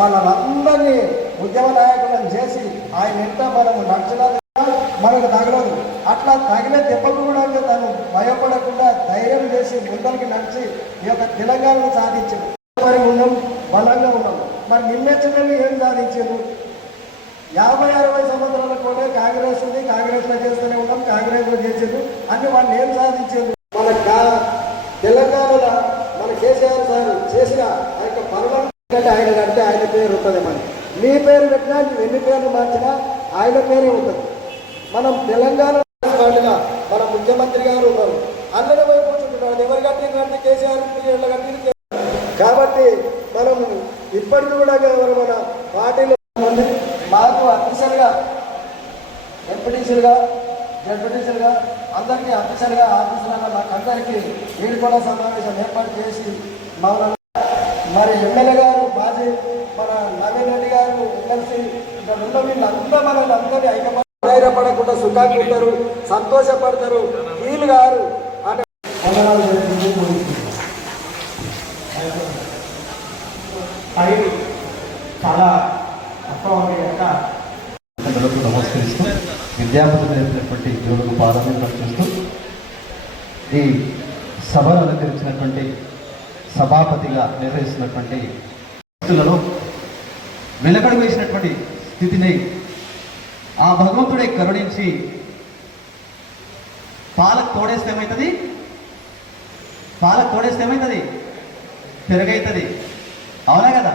మనలందరినీ ఉద్యమ నాయకులను చేసి ఆయన ఎంత మనము నడిచినా మనకు తగలదు. అట్లా తగిలే దెబ్బకు కూడా తను భయపడకుండా ధైర్యం చేసి ముందరికి నడిచి ఈ యొక్క తెలంగాణను సాధించాడు. మరి ఉన్నాం, బలంగా ఉన్నాం. మరి నిన్నెచ్చని ఏం సాధించారు? 50-60 సంవత్సరాల కూడా కాంగ్రెస్ ఉంది, కాంగ్రెస్లో చేస్తూనే ఉన్నాం, కాంగ్రెస్లో చేసేది అంటే వాళ్ళు ఏం సాధించారు? మన తెలంగాణలో మన కేసీఆర్ సార్ చేసిన ఆ యొక్క పర్వాలంటే ఆయన కడితే ఆయన పేరు ఉంటుంది. మీ పేరు పెట్టినా ఎన్ని పేర్లు మార్చినా ఆయన పేరే ఉంటుంది. మనం తెలంగాణ పార్టీగా మన ముఖ్యమంత్రి గారు ఉన్నారు, అందరూ పోయి కూర్చుంటున్నారు. ఎవరు కట్టిన కేసీఆర్ పీరియడ్లో కట్టిన. కాబట్టి మనం ఇప్పటికీ కూడా మన పార్టీలో మాకు అఫీసర్గా ఎంపీటీసీలుగా జడ్పీటీసీలుగా అందరికీ అఫీసర్గా ఆఫీసర్గా నాకు అందరికీ ఏడుకోవడం సమావేశం ఏర్పాటు చేసి మమ్మల్ని మరి ఎమ్మెల్యే గారు మాజీ మన నవీన్ రెడ్డి గారు ఎమ్మెల్సీ ఇక్కడ ఉన్న వీళ్ళంతా మనల్ని అందరినీ ఐక్యపడకుండా సుఖాన్ని ఉంటారు, సంతోషపడతారు, వీళ్ళు గారు అంటే చాలా నమస్కరిస్తూ విద్యాపతి నేర్పినటువంటి యోగులకు ప్రారంభం చేస్తూ ఈ సభను అలంకరించినటువంటి సభాపతిగా నిర్వహిస్తున్నటువంటి వ్యక్తులలో వెలకడు వేసినటువంటి స్థితిని ఆ భగవంతుడే కరుణించి పాలకు తోడేస్తే ఏమవుతుంది? పాలకు తోడేస్తే ఏమవుతుంది? పెరుగవుతుంది. అవునా కదా?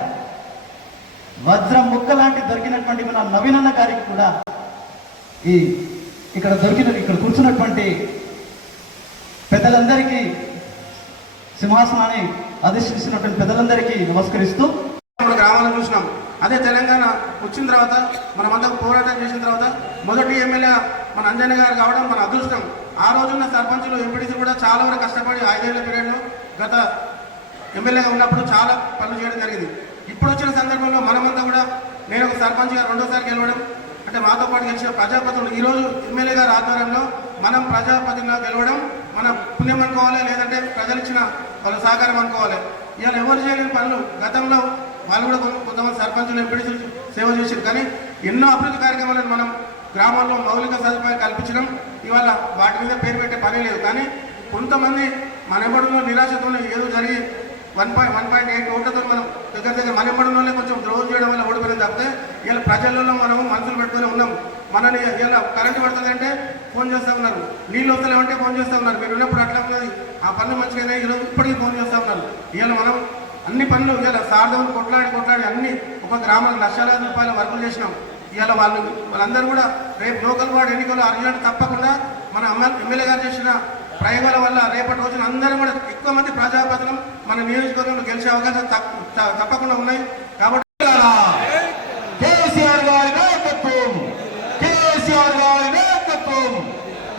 వజ్రం ముక్క లాంటి దొరికినటువంటి మన నవీనన్న గారికి కూడా ఇక్కడ కూర్చున్నటువంటి పెద్దలందరికీ, సింహాసనాన్ని అధిష్ఠిస్తున్నటువంటి పెద్దలందరికీ నమస్కరిస్తూ గ్రామాలను చూసినాం. అదే తెలంగాణ వచ్చిన తర్వాత మనమంతా పోరాటం చేసిన తర్వాత మొదటి ఎమ్మెల్యే మన అంజన్న గారు కావడం మన అదృష్టం. ఆ రోజున్న సర్పంచులు ఎంపీటీసీలు కూడా చాలా వరకు కష్టపడి 5 ఏళ్ల పీరియడ్లో గత ఎమ్మెల్యేగా ఉన్నప్పుడు చాలా పనులు చేయడం జరిగింది. ఇప్పుడు వచ్చిన సందర్భంలో మనమంతా కూడా నేను ఒక సర్పంచ్గా రెండోసారి గెలవడం అంటే మాతో పాటు గెలిచిన ప్రజాపతులు ఈరోజు ఎమ్మెల్యే గారి ఆధ్వర్యంలో మనం ప్రజాపతిగా గెలవడం మన పుణ్యం అనుకోవాలి, లేదంటే ప్రజలు ఇచ్చిన వాళ్ళ సహకారం అనుకోవాలి. ఇవాళ ఎవరు చేయలేని పనులు గతంలో వాళ్ళు కూడా కొంతమంది సర్పంచులు ఎంపీటీసీలు సేవ చేశారు. కానీ ఎన్నో అభివృద్ధి కార్యక్రమాలను మనం గ్రామాల్లో మౌలిక సదుపాయాలు కల్పించడం ఇవాళ వాటి మీద పేరు పెట్టే పని లేదు. కానీ కొంతమంది మన ఎమ్మడిలో నిరాశతో ఏదో జరిగి 1.8 ఓట్లతో మనం దగ్గర మన ఎమ్మడిలోనే కొంచెం ద్రోహం చేయడం వల్ల ఓడిపోయింది తప్పితే ఇలా ప్రజలలో మనము మనసులు పెట్టుకుని ఉన్నాం. మనని ఇలా కరెంటు పడుతుంది అంటే ఫోన్ చేస్తూ ఉన్నారు, నీళ్ళు వస్తలేమంటే ఫోన్ చేస్తూ ఉన్నారు. మీరు ఉన్నప్పుడు అట్లా ఉన్నది, ఆ పనులు మంచిగా ఈరోజు ఇప్పటికీ ఫోన్ చేస్తూ ఉన్నారు. ఇలా మనం అన్ని పనులు ఇలా సార్దవులు కొట్లాడి అన్ని ఒక గ్రామాలకు లక్షలాది రూపాయల వర్కులు చేసినాం. ఇవాళ వాళ్ళందరూ కూడా రేపు లోకల్ వార్డు ఎన్నికలు అర్జెంట్ తప్పకుండా మన ఎమ్మెల్యే గారు చేసిన ప్రయోగాల వల్ల రేపటి రోజున అందరూ కూడా ఎక్కువ మంది ప్రజాప్రతినిధులు మన నియోజకవర్గంలో గెలిచే అవకాశం తప్పకుండా ఉన్నాయి. కాబట్టి కేసీఆర్ గారి నాయకత్వం, కేసీఆర్ గారి నాయకత్వం,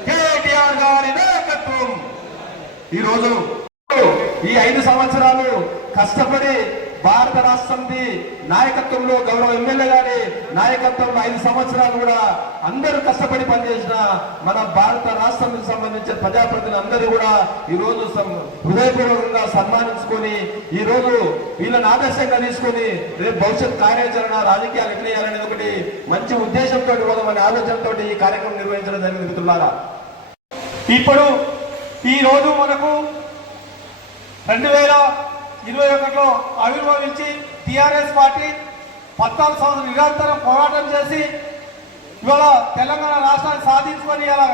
కేటీఆర్ గారి నాయకత్వం. ఈరోజు ఈ 5 సంవత్సరాలు కష్టపడి భారత రాష్ట్రంది నాయకత్వంలో గౌరవ ఎమ్మెల్యే గారి నాయకత్వంలో 5 సంవత్సరాలు కూడా అందరూ కష్టపడి పనిచేసిన మన భారత రాష్ట్రానికి సంబంధించిన ప్రజాప్రతినిధులు అందరూ కూడా ఈరోజు హృదయపూర్వకంగా సన్మానించుకొని ఈరోజు వీళ్ళని ఆదర్శంగా తీసుకొని రేపు భవిష్యత్ కార్యాచరణ రాజకీయాలు ఎట్లా చేయాలనేది ఒకటి మంచి ఉద్దేశంతో మన ఆలోచనతో ఈ కార్యక్రమం నిర్వహించడం జరిగింది. మిత్రులారా, ఇప్పుడు ఈ రోజు మనకు 2021లో ఆవిర్భవించి టీఆర్ఎస్ పార్టీ 14 సంవత్సరాలు నిరంతరం పోరాటం చేసి ఇవాళ తెలంగాణ రాష్ట్రాన్ని సాధించుకొని ఇలా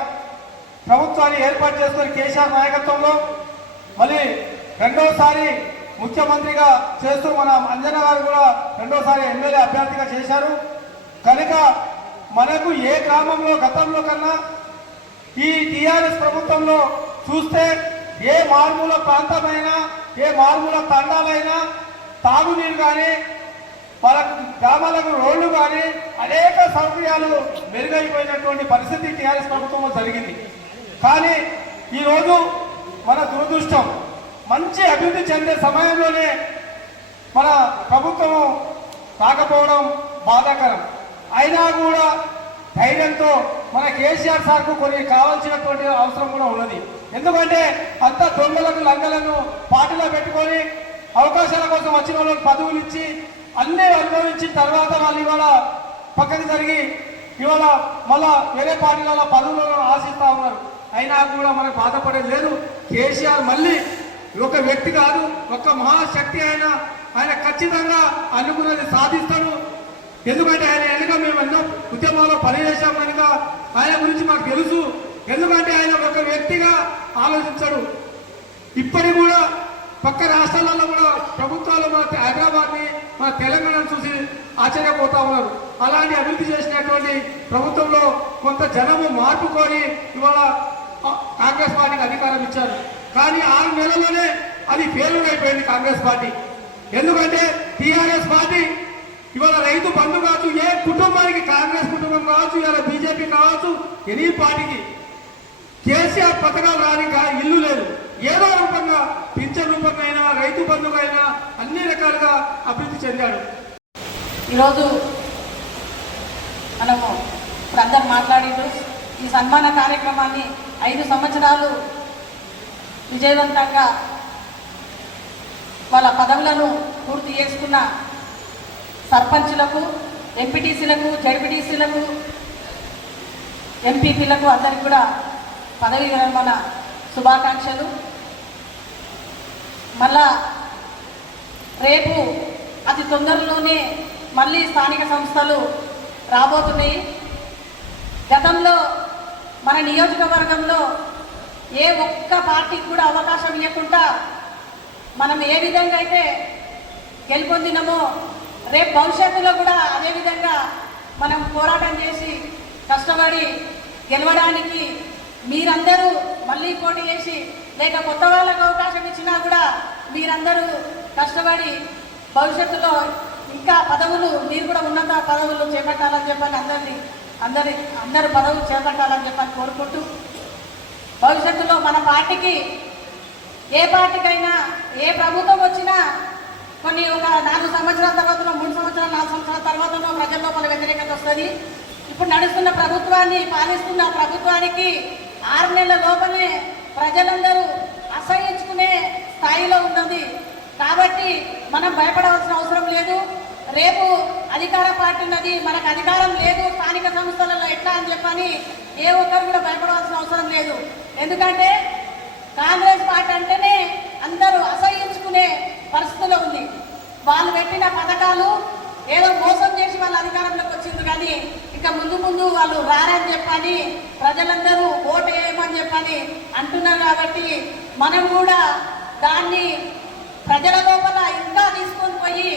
ప్రభుత్వాన్ని ఏర్పాటు చేసుకొని కేసీఆర్ నాయకత్వంలో మళ్ళీ రెండోసారి ముఖ్యమంత్రిగా చేస్తూ మన అంజన్న గారు కూడా రెండోసారి ఎమ్మెల్యే అభ్యర్థిగా చేశారు. కనుక మనకు ఏ గ్రామంలో గతంలో కన్నా ఈ టీఆర్ఎస్ ప్రభుత్వంలో చూస్తే ఏ మారుమూల ప్రాంతమైనా ఏ మారుమూల తండాలైనా తాగునీరు కానీ వాళ్ళ గ్రామాలకు రోడ్లు కానీ అనేక సౌకర్యాలు మెరుగైపోయినటువంటి పరిస్థితి టీఆర్ఎస్ ప్రభుత్వంలో జరిగింది. కానీ ఈరోజు మన దురదృష్టం మంచి అభివృద్ధి చెందే సమయంలోనే మన ప్రభుత్వం రాకపోవడం బాధాకరం. అయినా కూడా ధైర్యంతో మన కేసీఆర్ సార్కు కొన్ని కావాల్సినటువంటి అవసరం కూడా ఉన్నది. ఎందుకంటే అంత దొంగలకు లంగలను పార్టీలో పెట్టుకొని అవకాశాల కోసం వచ్చిన వాళ్ళకి పదవులు ఇచ్చి అన్నీ అనుభవించిన తర్వాత వాళ్ళు ఇవాళ పక్కకి జరిగి ఇవాళ మళ్ళా వేరే పార్టీల పదవులను ఆశిస్తూ ఉన్నారు. అయినా కూడా మనకు బాధపడేది లేదు. కేసీఆర్ మళ్ళీ ఒక వ్యక్తి కాదు, ఒక మహాశక్తి ఆయన ఖచ్చితంగా అనుకున్నది సాధిస్తాడు. ఎందుకంటే ఆయన వెనుక మేము ఎన్నో ఉద్యమాల్లో పనిచేసాం కనుక ఆయన గురించి మాకు తెలుసు. ఎందుకంటే ఆయన ఒక వ్యక్తిగా ఆలోచించాడు. ఇప్పటికి కూడా పక్క రాష్ట్రాలలో కూడా ప్రభుత్వాలు మన హైదరాబాద్ని మన తెలంగాణను చూసి ఆశ్చర్యపోతా ఉన్నారు. అలాంటి అభివృద్ధి చేసినటువంటి ప్రభుత్వంలో కొంత జనము మార్పు కోరి ఇవాళ కాంగ్రెస్ పార్టీకి అధికారం ఇచ్చారు. కానీ 6 నెలల్లోనే అది ఫెయిల్యూర్ అయిపోయింది కాంగ్రెస్ పార్టీ. ఎందుకంటే టీఆర్ఎస్ పార్టీ ఇవాళ రైతు బంధు కావచ్చు, ఏ కుటుంబానికి కాంగ్రెస్ కుటుంబం కావచ్చు, ఇవాళ బీజేపీ కావచ్చు, ఎనీ పార్టీకి కేసీఆర్ పథకాలు రాని ఇల్లు లేదు. ఏదో రూపంగా పింఛన్ రూపంగా అయినా రైతు బంధుగా అయినా అన్ని రకాలుగా అభివృద్ధి చెందాడు. ఈరోజు మనము ఇప్పుడు అందరు మాట్లాడిండ్రు. ఈ సన్మాన కార్యక్రమాన్ని 5 సంవత్సరాలు విజయవంతంగా వాళ్ళ పదవులను పూర్తి చేసుకున్న సర్పంచులకు, ఎంపీటీసీలకు, జడ్పీటీసీలకు, ఎంపీపీలకు అందరికి కూడా పదవి విరమణ శుభాకాంక్షలు. మళ్ళా రేపు అతి తొందరలోనే మళ్ళీ స్థానిక సంస్థలు రాబోతున్నాయి. గతంలో మన నియోజకవర్గంలో ఏ ఒక్క పార్టీకి కూడా అవకాశం ఇవ్వకుండా మనం ఏ విధంగా అయితే గెలుపొందినామో రేపు భవిష్యత్తులో కూడా అదేవిధంగా మనం పోరాటం చేసి కష్టపడి గెలవడానికి మీరందరూ మళ్ళీ పోటీ చేసి లేక కొత్త వాళ్ళకు అవకాశం ఇచ్చినా కూడా మీరందరూ కష్టపడి భవిష్యత్తులో ఇంకా పదవులు మీరు కూడా ఉన్నత పదవులు చేపట్టాలని చెప్పని అందరూ పదవులు చేపట్టాలని చెప్పని కోరుకుంటూ భవిష్యత్తులో మన పార్టీకి ఏ పార్టీకైనా ఏ ప్రభుత్వం వచ్చినా కొన్ని ఒక 4 సంవత్సరాల తర్వాత 3 సంవత్సరాలు 4 సంవత్సరాల తర్వాత ప్రజల లోపల వ్యతిరేకత వస్తుంది. ఇప్పుడు నడుస్తున్న ప్రభుత్వాన్ని పాలిస్తున్న ప్రభుత్వానికి 6 నెలల లోపలే ప్రజలందరూ అసహించుకునే స్థాయిలో ఉన్నది. కాబట్టి మనం భయపడవలసిన అవసరం లేదు. రేపు అధికార పార్టీ ఉన్నది, మనకు అధికారం లేదు స్థానిక సంస్థలలో ఎట్లా అని చెప్పని ఏ ఒక్కరు కూడా భయపడవలసిన అవసరం లేదు. ఎందుకంటే కాంగ్రెస్ పార్టీ అంటేనే అందరూ అసహించుకునే పరిస్థితిలో ఉంది. వాళ్ళు పెట్టిన పథకాలు ఏదో మోసం చేసి వాళ్ళ అధికారంలోకి వచ్చింది. కానీ ఇక ముందు వాళ్ళు రారని చెప్పని ప్రజలందరూ ఓటు వేయమని చెప్పని అంటున్నారు. కాబట్టి మనం కూడా దాన్ని ప్రజల లోపల ఇంకా తీసుకొని పోయి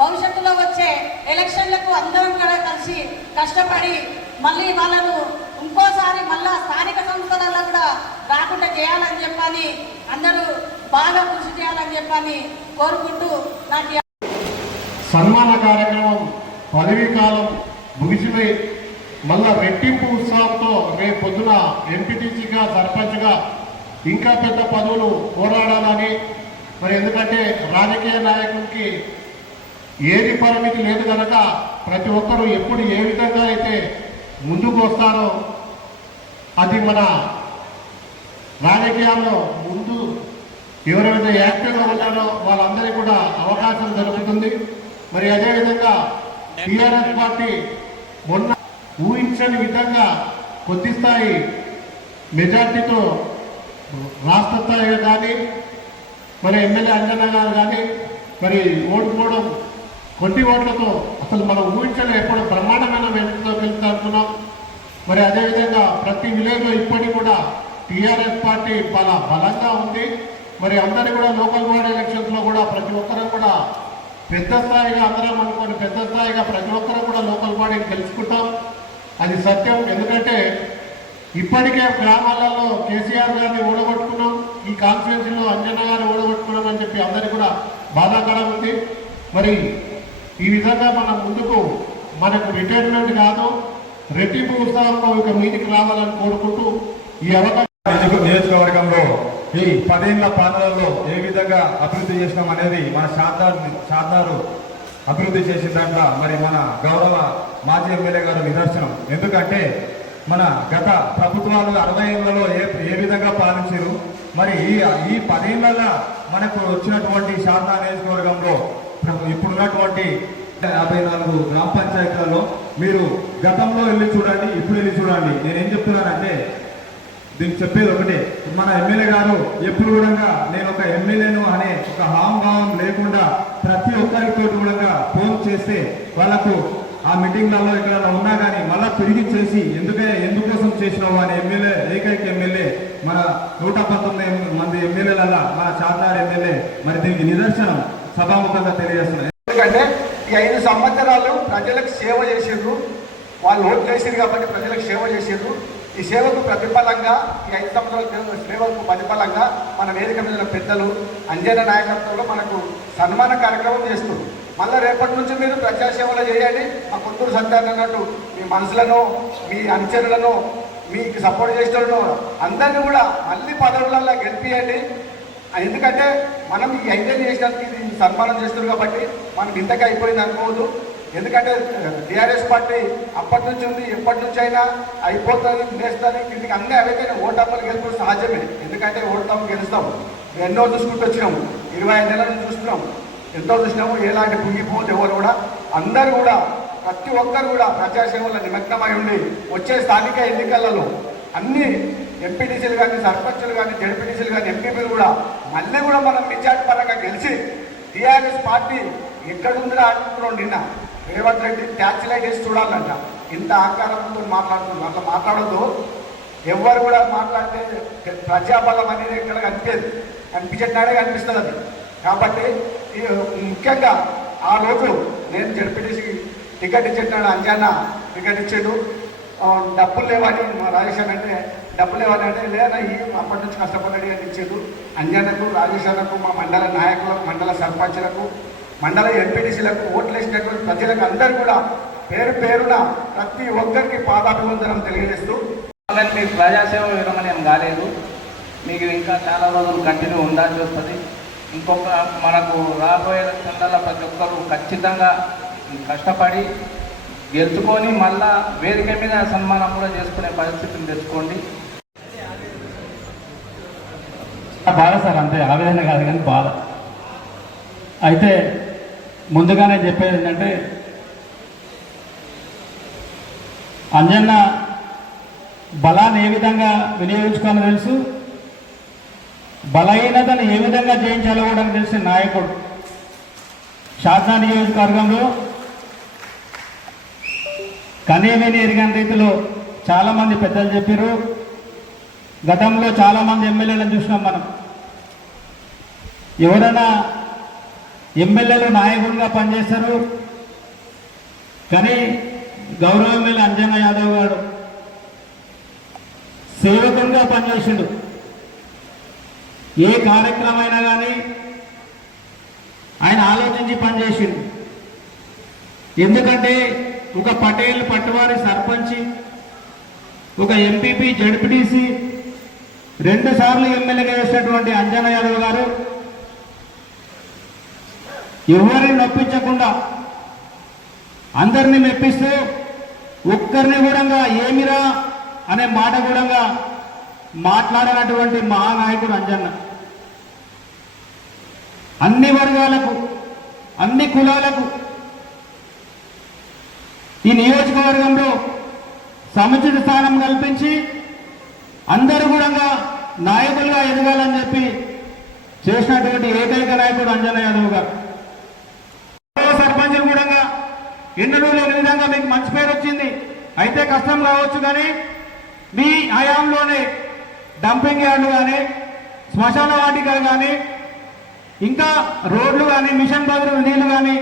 భవిష్యత్తులో వచ్చే ఎలక్షన్లకు అందరం కూడా కలిసి కష్టపడి మళ్ళీ వాళ్ళను ఇంకోసారి మళ్ళా స్థానిక సంస్థలలో కూడా రాకుండా చేయాలని చెప్పని అందరూ బాగా కృషి చేయాలని చెప్పని కోరుకుంటూ నాకు సన్మాన కార్యక్రమం పదవీ కాలం ముగిసిపోయి మళ్ళా రెట్టింపు ఉత్సాహంతో రేపు పొద్దున ఎంపీటీసీగా సర్పంచ్గా ఇంకా పెద్ద పదవులు పోరాడాలని, మరి ఎందుకంటే రాజకీయ నాయకుడికి ఏది పరిమితి లేదు కనుక ప్రతి ఒక్కరూ ఎప్పుడు ఏ విధంగా అయితే ముందుకు వస్తారో అది మన రాజకీయాల్లో ముందు ఎవరైతే యాక్టివ్గా ఉన్నారో వాళ్ళందరికీ కూడా అవకాశం దొరుకుతుంది. మరి అదేవిధంగా టీఆర్ఎస్ పార్టీ మొన్న ఊహించని విధంగా కొద్ది స్థాయి మెజార్టీతో రాష్ట్ర స్థాయిగా కానీ మరి ఎమ్మెల్యే అంజన్న గారు కానీ మరి ఓడిపోవడం కొద్ది ఓట్లతో అసలు మనం ఊహించలే ఎప్పుడు బ్రహ్మాండమైన మెజార్టీతో గెలుస్తున్నాం. మరి అదేవిధంగా ప్రతి విలేజ్లో ఇప్పటికి కూడా టీఆర్ఎస్ పార్టీ చాలా బలంగా ఉంది. మరి అందరి కూడా లోకల్ బాడీ ఎలక్షన్స్లో కూడా ప్రతి ఒక్కరూ కూడా పెద్ద స్థాయిగా అందరం అనుకోని పెద్ద స్థాయిగా ప్రతి ఒక్కరూ కూడా లోకల్ బాడీని గెలుచుకుంటాం. అది సత్యం. ఎందుకంటే ఇప్పటికే గ్రామాలలో కేసీఆర్ గారిని ఓడగొట్టుకున్నాం, ఈ కాన్స్టిట్యున్సీలో అంజన్న గారిని ఓడగొట్టుకున్నాం అని చెప్పి అందరికీ కూడా బాధాకరం ఉంది. మరి ఈ విధంగా మనం ముందుకు మనకు రిటైర్మెంట్ కాదు రెట్టింపు ఉత్సాహంలో ఇక మీదికి రావాలని కోరుకుంటూ ఈ అవకాశం నియోజకవర్గంలో ఈ 10 ఏళ్ల పాలనలో ఏ విధంగా అభివృద్ధి చేసినాం అనేది మన షాద్నారు అభివృద్ధి చేసిన దాంట్లో మరి మన గౌరవ మాజీ ఎమ్మెల్యే గారు నిదర్శనం. ఎందుకంటే మన గత ప్రభుత్వాలు 60 ఏళ్లలో ఏ విధంగా పాలించారు, మరి ఈ 10 ఏళ్లలో మనకు వచ్చినటువంటి షాద్నార్ నియోజకవర్గంలో ఇప్పుడున్నటువంటి 54 గ్రామ పంచాయతీలలో మీరు గతంలో వెళ్ళి చూడండి, ఇప్పుడు వెళ్ళి చూడండి. నేనేం చెప్తున్నానంటే దీనికి చెప్పేది ఒకటే, మన ఎమ్మెల్యే గారు ఎప్పుడు కూడా నేను ఒక ఎమ్మెల్యేను అనే ఒక హాంభావం లేకుండా ప్రతి ఒక్కరితో కూడా ఫోన్ చేస్తే వాళ్ళకు ఆ మీటింగ్లలో ఎక్కడైనా ఉన్నా కానీ మళ్ళా తిరిగి చేసి ఎందుకోసం చేసినావు అనే ఎమ్మెల్యే, ఏకైక ఎమ్మెల్యే మన 119 మంది ఎమ్మెల్యేలలో మన చార్మినార్ ఎమ్మెల్యే. మరి దీనికి నిదర్శనం సభాముఖంగా తెలియజేస్తున్నాయి. ఎందుకంటే ఈ 5 సంవత్సరాలు ప్రజలకు సేవ చేసిండ్రు, వాళ్ళు ఓట్లు వేసారు కాబట్టి ప్రజలకు సేవ చేసిండ్రు. ఈ సేవకు ప్రతిఫలంగా ఈ 5 సంవత్సరాల సేవకు ప్రతిఫలంగా మన వేదిక మీద పెద్దలు అంజన నాయకత్వంలో మనకు సన్మాన కార్యక్రమం చేస్తుంది. మళ్ళీ రేపటి నుంచి మీరు ప్రజాసేవలు చేయండి. మా కొత్తూరు సత్యాన్ని అన్నట్టు మీ మనసులను, మీ అనుచరులను, మీకు సపోర్ట్ చేసేటోళ్ళను అందరినీ కూడా మళ్ళీ పదవులలో గెలిపియండి. ఎందుకంటే మనం ఈ 5 ఏళ్ళు చేసినందుకు ఇది సన్మానం చేస్తున్నారు కాబట్టి మనకి ఇంతగా అయిపోయింది అనుకోవద్దు. ఎందుకంటే టీఆర్ఎస్ పార్టీ అప్పటి నుంచి ఉంది, ఎప్పటి నుంచి అయినా అయిపోతుంది, చేస్తుంది. కిందికి అన్నీ అవైతే ఓటమ్మలు గెలుపుడు సహజమే. ఎందుకంటే ఓటమి గెలుస్తాం, ఎన్నో చూసుకుంటూ వచ్చినాము, 25 నెలల నుంచి చూస్తున్నాము, ఎంతో చూసినాము. ఎలాంటి పుంగిపోతే ఎవరు కూడా అందరూ కూడా ప్రతి ఒక్కరు కూడా ప్రజాసేవలో నిమగ్నమై ఉండి వచ్చే స్థానిక ఎన్నికలలో అన్ని ఎంపీటీసీలు కానీ, సర్పంచులు కానీ, జడ్పీటీసీలు కానీ, ఎంపీపీలు కూడా మళ్ళీ కూడా మనం మెజార్టీ పరంగా గెలిచి టీఆర్ఎస్ పార్టీ ఎక్కడుందో అంటున్నాం. నిన్న రేవంత్ రెడ్డి ట్యాక్స్ లైట్ వేసి చూడాలంట. ఇంత ఆకారంతో మాట్లాడుతున్నారు, అట్లా మాట్లాడద్దు. ఎవరు కూడా మాట్లాడితే ప్రజాబలం అనేది ఎక్కడ కనిపించేటనే కనిపిస్తుంది అది. కాబట్టి ముఖ్యంగా ఆ రోజు నేను జడ్పీటీసీ టికెట్ ఇచ్చేటాడు, అంజన్న టికెట్ ఇచ్చాడు. డబ్బులు లేవని రాజేష్ అంటే డబ్బులు లేవని అంటే లేదా ఈ అప్పటి నుంచి కష్టపడ్డాడు అని ఇచ్చాడు. అంజన్నకు, రాజేష్ అన్నకు, మా మండల నాయకులకు, మండల సర్పంచులకు, మండల ఎంపీటీసీలకు, ఓట్లు వేసినటువంటి ప్రజలకు అందరూ కూడా పేరు పేరున ప్రతి ఒక్కరికి పాదాభివందనం తెలియజేస్తూ, మీకు ప్రజాసేవ విరమణం కాలేదు, మీకు ఇంకా చాలా రోజులు కంటిన్యూ ఉండాల్సి వస్తుంది. ఇంకొక మనకు రాబోయే ఎలక్షన్లలో ప్రతి ఒక్కరు ఖచ్చితంగా కష్టపడి గెలుచుకొని మళ్ళా వేదిక మీద సన్మానం కూడా చేసుకునే పరిస్థితిని తెచ్చుకోండి. బాధ సార్, అంతే, ఆవేదన కాదు కానీ బాధ. అయితే ముందుగానే చెప్పేది ఏంటంటే, అంజన్న బలాన్ని ఏ విధంగా వినియోగించుకోవాలో తెలుసు, బలహీనతను ఏ విధంగా జయించాలో కూడా తెలిసిన నాయకుడు. శాసన నియోజకవర్గంలో కనీవిని ఎరిగిన రీతిలో చాలామంది పెద్దలు చెప్పారు. గతంలో చాలామంది ఎమ్మెల్యేలను చూసినాం మనం. ఎవరైనా ఎమ్మెల్యేలు నాయకుడిగా పనిచేస్తారు, కానీ గౌరవ ఎమ్మెల్యే అంజన్న యాదవ్ గారు సేవకునిగా పనిచేసిండు. ఏ కార్యక్రమం అయినా కానీ ఆయన ఆలోచించి పనిచేసిండు. ఎందుకంటే ఒక పటేల్ పట్టువారి సర్పంచి, ఒక ఎంపీపీ, జడ్పీటీసీ, 2 సార్లు ఎమ్మెల్యేగా చేసినటువంటి అంజన్న యాదవ్ గారు ఎవరిని నొప్పించకుండా అందరినీ మెప్పిస్తూ ఒక్కరిని కూడా ఏమిరా అనే మాట కూడా మాట్లాడినటువంటి మహానాయకుడు అంజన్న. అన్ని వర్గాలకు, అన్ని కులాలకు ఈ నియోజకవర్గంలో సముచిత స్థానం కల్పించి అందరూ కూడా నాయకులుగా ఎదగాలని చెప్పి చేసినటువంటి ఏకైక నాయకుడు అంజన్న యాదవ్ గారు. సర్పంచులు కూడా ఎన్నడూ లేని విధంగా మీకు మంచి పేరు వచ్చింది. అయితే కష్టం కావచ్చు, కానీ మీ హయాంలోనే డంపింగ్ యార్డులు కానీ, శ్మశాన వాటికలు కానీ, ఇంకా రోడ్లు కానీ, మిషన్ బదులు నీళ్లు కానీ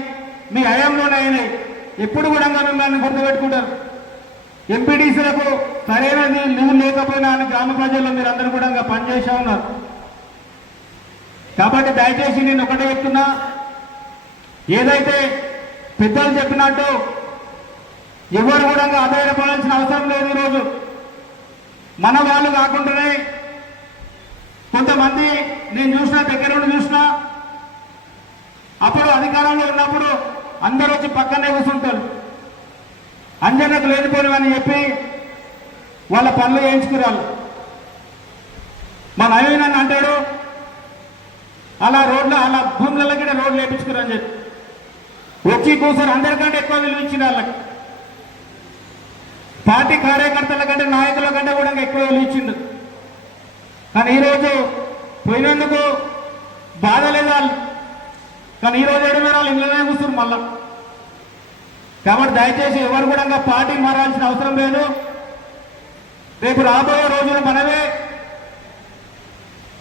మీ హయాంలోనే అయినాయి. ఎప్పుడు కూడా మిమ్మల్ని గుర్తుపెట్టుకుంటారు. ఎంపీడీసీలకు సరైన నిధులు లేకపోయినా అని గ్రామ ప్రజల్లో మీరు అందరూ కూడా పనిచేసే ఉన్నారు. కాబట్టి దయచేసి నేను ఒకటే చెప్తున్నా, ఏదైతే పెద్దలు చెప్పినట్టు ఎవరు కూడా అధైర్యపడాల్సిన అవసరం లేదు. ఈరోజు మన వాళ్ళు కాకుండానే కొంతమంది నేను చూసిన, దగ్గర నుండి చూసిన, అప్పుడు అధికారంలో ఉన్నప్పుడు అందరూ వచ్చి పక్కనే కూర్చుంటారు. అంజన్నకు లేనిపోయినవని చెప్పి వాళ్ళ పనులు చేయించుకురాళ్ళు. మా నవీన్ అని అంటాడు, అలా రోడ్లు, అలా భూములకి రోడ్లు వేయించుకురని చెప్పి వచ్చి కూర్చొని అందరికంటే ఎక్కువ విలువ ఇచ్చిన వాళ్ళకి, పార్టీ కార్యకర్తల కంటే నాయకుల కంటే కూడా ఎక్కువ విలువ ఇచ్చిండు. కానీ ఈరోజు పోయినందుకు బాధ లేదు వాళ్ళు. కానీ ఈరోజు 7 వాళ్ళు ఇంట్లోనే కూర్చున్నారు మళ్ళా. కాబట్టి దయచేసి ఎవరు కూడా పార్టీ మారాల్సిన అవసరం లేదు. రేపు రాబోయే రోజులు మనమే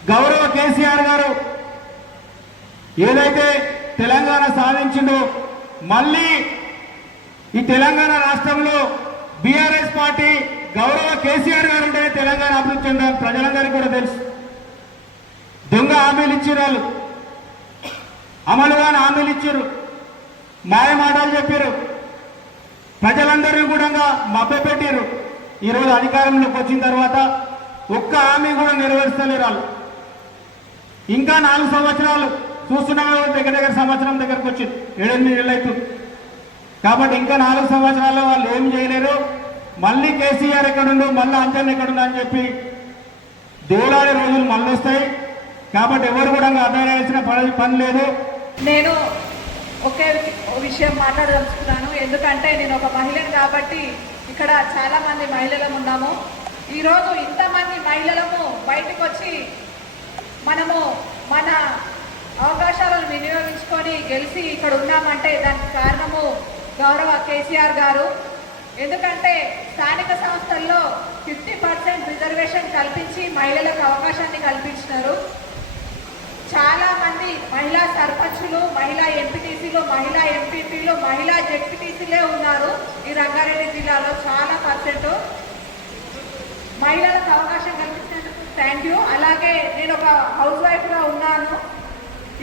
గౌరవ కేసీఆర్ గారు ఏదైతే తెలంగాణ సాధించిండో మళ్ళీ ఈ తెలంగాణ రాష్ట్రంలో బీఆర్ఎస్ పార్టీ గౌరవ కేసీఆర్ గారు ఉంటేనే తెలంగాణ అభివృద్ధి చెందాలి. ప్రజలందరికీ కూడా తెలుసు. దొంగ హామీలు ఇచ్చారు వాళ్ళు, అమలుగానే హామీలు ఇచ్చారు, మాయ మాటలు చెప్పారు, ప్రజలందరినీ కూడా మభ్యపెట్టారు. ఈరోజు అధికారంలోకి వచ్చిన తర్వాత ఒక్క హామీ కూడా నెరవేర్చలేరు వాళ్ళు. ఇంకా 4 సంవత్సరాలు చూస్తున్నాం, దగ్గర సంవత్సరం దగ్గరకు వచ్చింది, 7-8 ఏళ్ళు అవుతుంది. కాబట్టి ఇంకా 4 సంవత్సరాల్లో వాళ్ళు ఏం చేయలేరు. మళ్ళీ కేసీఆర్ ఎక్కడుండు, మళ్ళీ అంజన్ ఎక్కడుండు అని చెప్పి దేవులాడే రోజులు మళ్ళీ వస్తాయి. కాబట్టి ఎవరు కూడా అర్థాల్సిన పని లేదు. నేను ఒకే విషయం మాట్లాడదలుచుకున్నాను. ఎందుకంటే నేను ఒక మహిళను కాబట్టి ఇక్కడ చాలా మంది మహిళలం ఉన్నాము. ఈరోజు ఇంతమంది మహిళలము బయటకు వచ్చి మనము మన అవకాశాలను వినియోగించుకొని గెలిచి ఇక్కడ ఉన్నామంటే దానికి కారణము గౌరవ కేసీఆర్ గారు. ఎందుకంటే స్థానిక సంస్థల్లో 50% రిజర్వేషన్ కల్పించి మహిళలకు అవకాశాన్ని కల్పించినారు. చాలా మంది మహిళా సర్పంచులు, మహిళా ఎంపీటీసీలు, మహిళా ఎంపీపీలు, మహిళా జెడ్పీటీసీలే ఉన్నారు ఈ రంగారెడ్డి జిల్లాలో. చాలా పర్సెంట్ మహిళలకు అవకాశం కల్పించినందుకు థ్యాంక్ యూ. అలాగే నేను ఒక హౌస్ వైఫ్గా ఉన్నాను.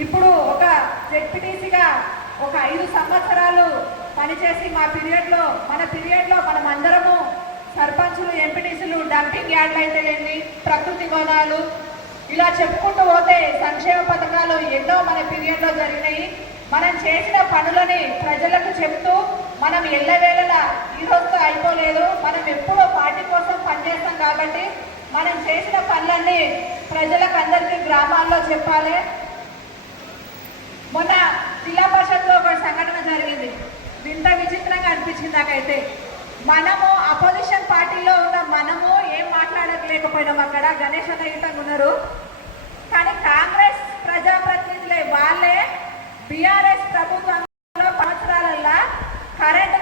ఇప్పుడు ఒక జెడ్పీటీసీగా ఒక 5 సంవత్సరాలు పనిచేసి మన పీరియడ్లో మనం అందరము సర్పంచులు, ఎంపీటీసీలు, డంపింగ్ యార్డ్లు అయితే లేని, ప్రకృతి వనాలు, ఇలా చెప్పుకుంటూ పోతే సంక్షేమ పథకాలు ఎన్నో మన పీరియడ్లో జరిగినాయి. మనం చేసిన పనులని ప్రజలకు చెప్తూ మనం ఎల్లవేళలా ఈరోజుతో అయిపోలేదు. మనం ఎప్పుడో పార్టీ కోసం పనిచేస్తాం కాబట్టి మనం చేసిన పనులన్నీ ప్రజలకు అందరికీ గ్రామాల్లో చెప్పాలి. మొన్న జిల్లా పరిషత్లో ఒక సంఘటన జరిగింది. వింత విచిత్రంగా అనిపించింది నాకైతే. మనము అపోజిషన్ పార్టీలో ఉన్న మనము ఏం మాట్లాడలేకపోయినాం. అక్కడ గణేష్ అన్న గిట్టంగా ఉన్నారు. కానీ కాంగ్రెస్ ప్రజాప్రతినిధులే వాళ్ళే బీఆర్ఎస్ ప్రభుత్వంలో సంవత్సరాలల్లా కరెంటు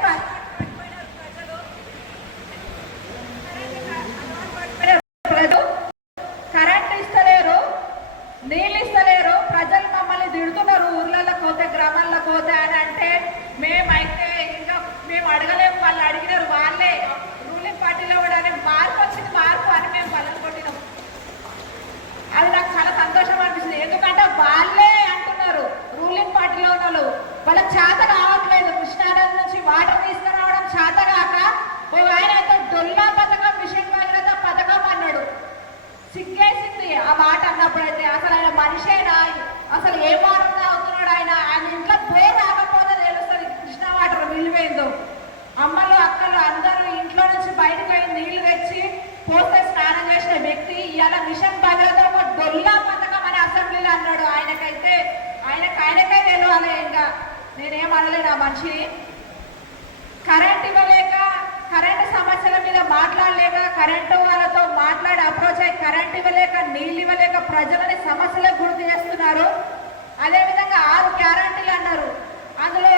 కరెంటు ఇస్తలేరు, నీళ్ళు ఇస్తలేరు. ప్రజలు మమ్మల్ని తిడుతున్నారు ఊర్లలో పోతే, గ్రామాల్లో పోతే అని. అంటే మేమైతే ఇంకా మేము అడగలేము, వాళ్ళు అడిగినారు. వాళ్ళే రూలింగ్ పార్టీలో కూడా మార్పు వచ్చింది, మార్పు అని మేము బలం కొట్టినాం. అది నాకు చాలా సంతోషం అనిపిస్తుంది. ఎందుకంటే వాళ్ళే అంటున్నారు, రూలింగ్ పార్టీలో ఉన్న వాళ్ళు వాళ్ళకి చేత కావట్లేదు. కృష్ణానది నుంచి వాటర్ తీసుకురావడం చేత కాక ఆయన అయితే డొల్లా పథకం, మిషన్ భగీరథ పథకం అన్నాడు. సిగ్గేసింది ఆ మాట అన్నప్పుడైతే. అసలు ఆయన మనిషేనా? అసలు ఏ వాటర్ తాగుతున్నాడు ఆయన? ఆయన ఇంట్లో బోర్ రాకపోతే తెలుస్తుంది కృష్ణా వాటర్ విలువేందో. అమ్మలు, అక్కలు అందరూ ఇంట్లో నుంచి బయటకు పోయి నీళ్లు తెచ్చి పోస్తే స్నానం చేసిన వ్యక్తి ఇలా మిషన్ భగీరథ ఒక డొల్లా పథకం అని అసెంబ్లీలో అన్నాడు. ఆయనకై తెలియాలి. ఇంకా నేనేం అనలేను ఆ మనిషిని. కరెంట్ ఇవ్వలేక, కరెంటు సమస్యల మీద మాట్లాడలేక, కరెంటు వాళ్ళతో మాట్లాడి అప్రోచ్ అయ్యి కరెంట్ ఇవ్వలేక, నీళ్ళు ఇవ్వలేక ప్రజలని సమస్యలకు గుర్తు చేస్తున్నారు. అదేవిధంగా 6 గ్యారంటీలు అన్నారు. అందులో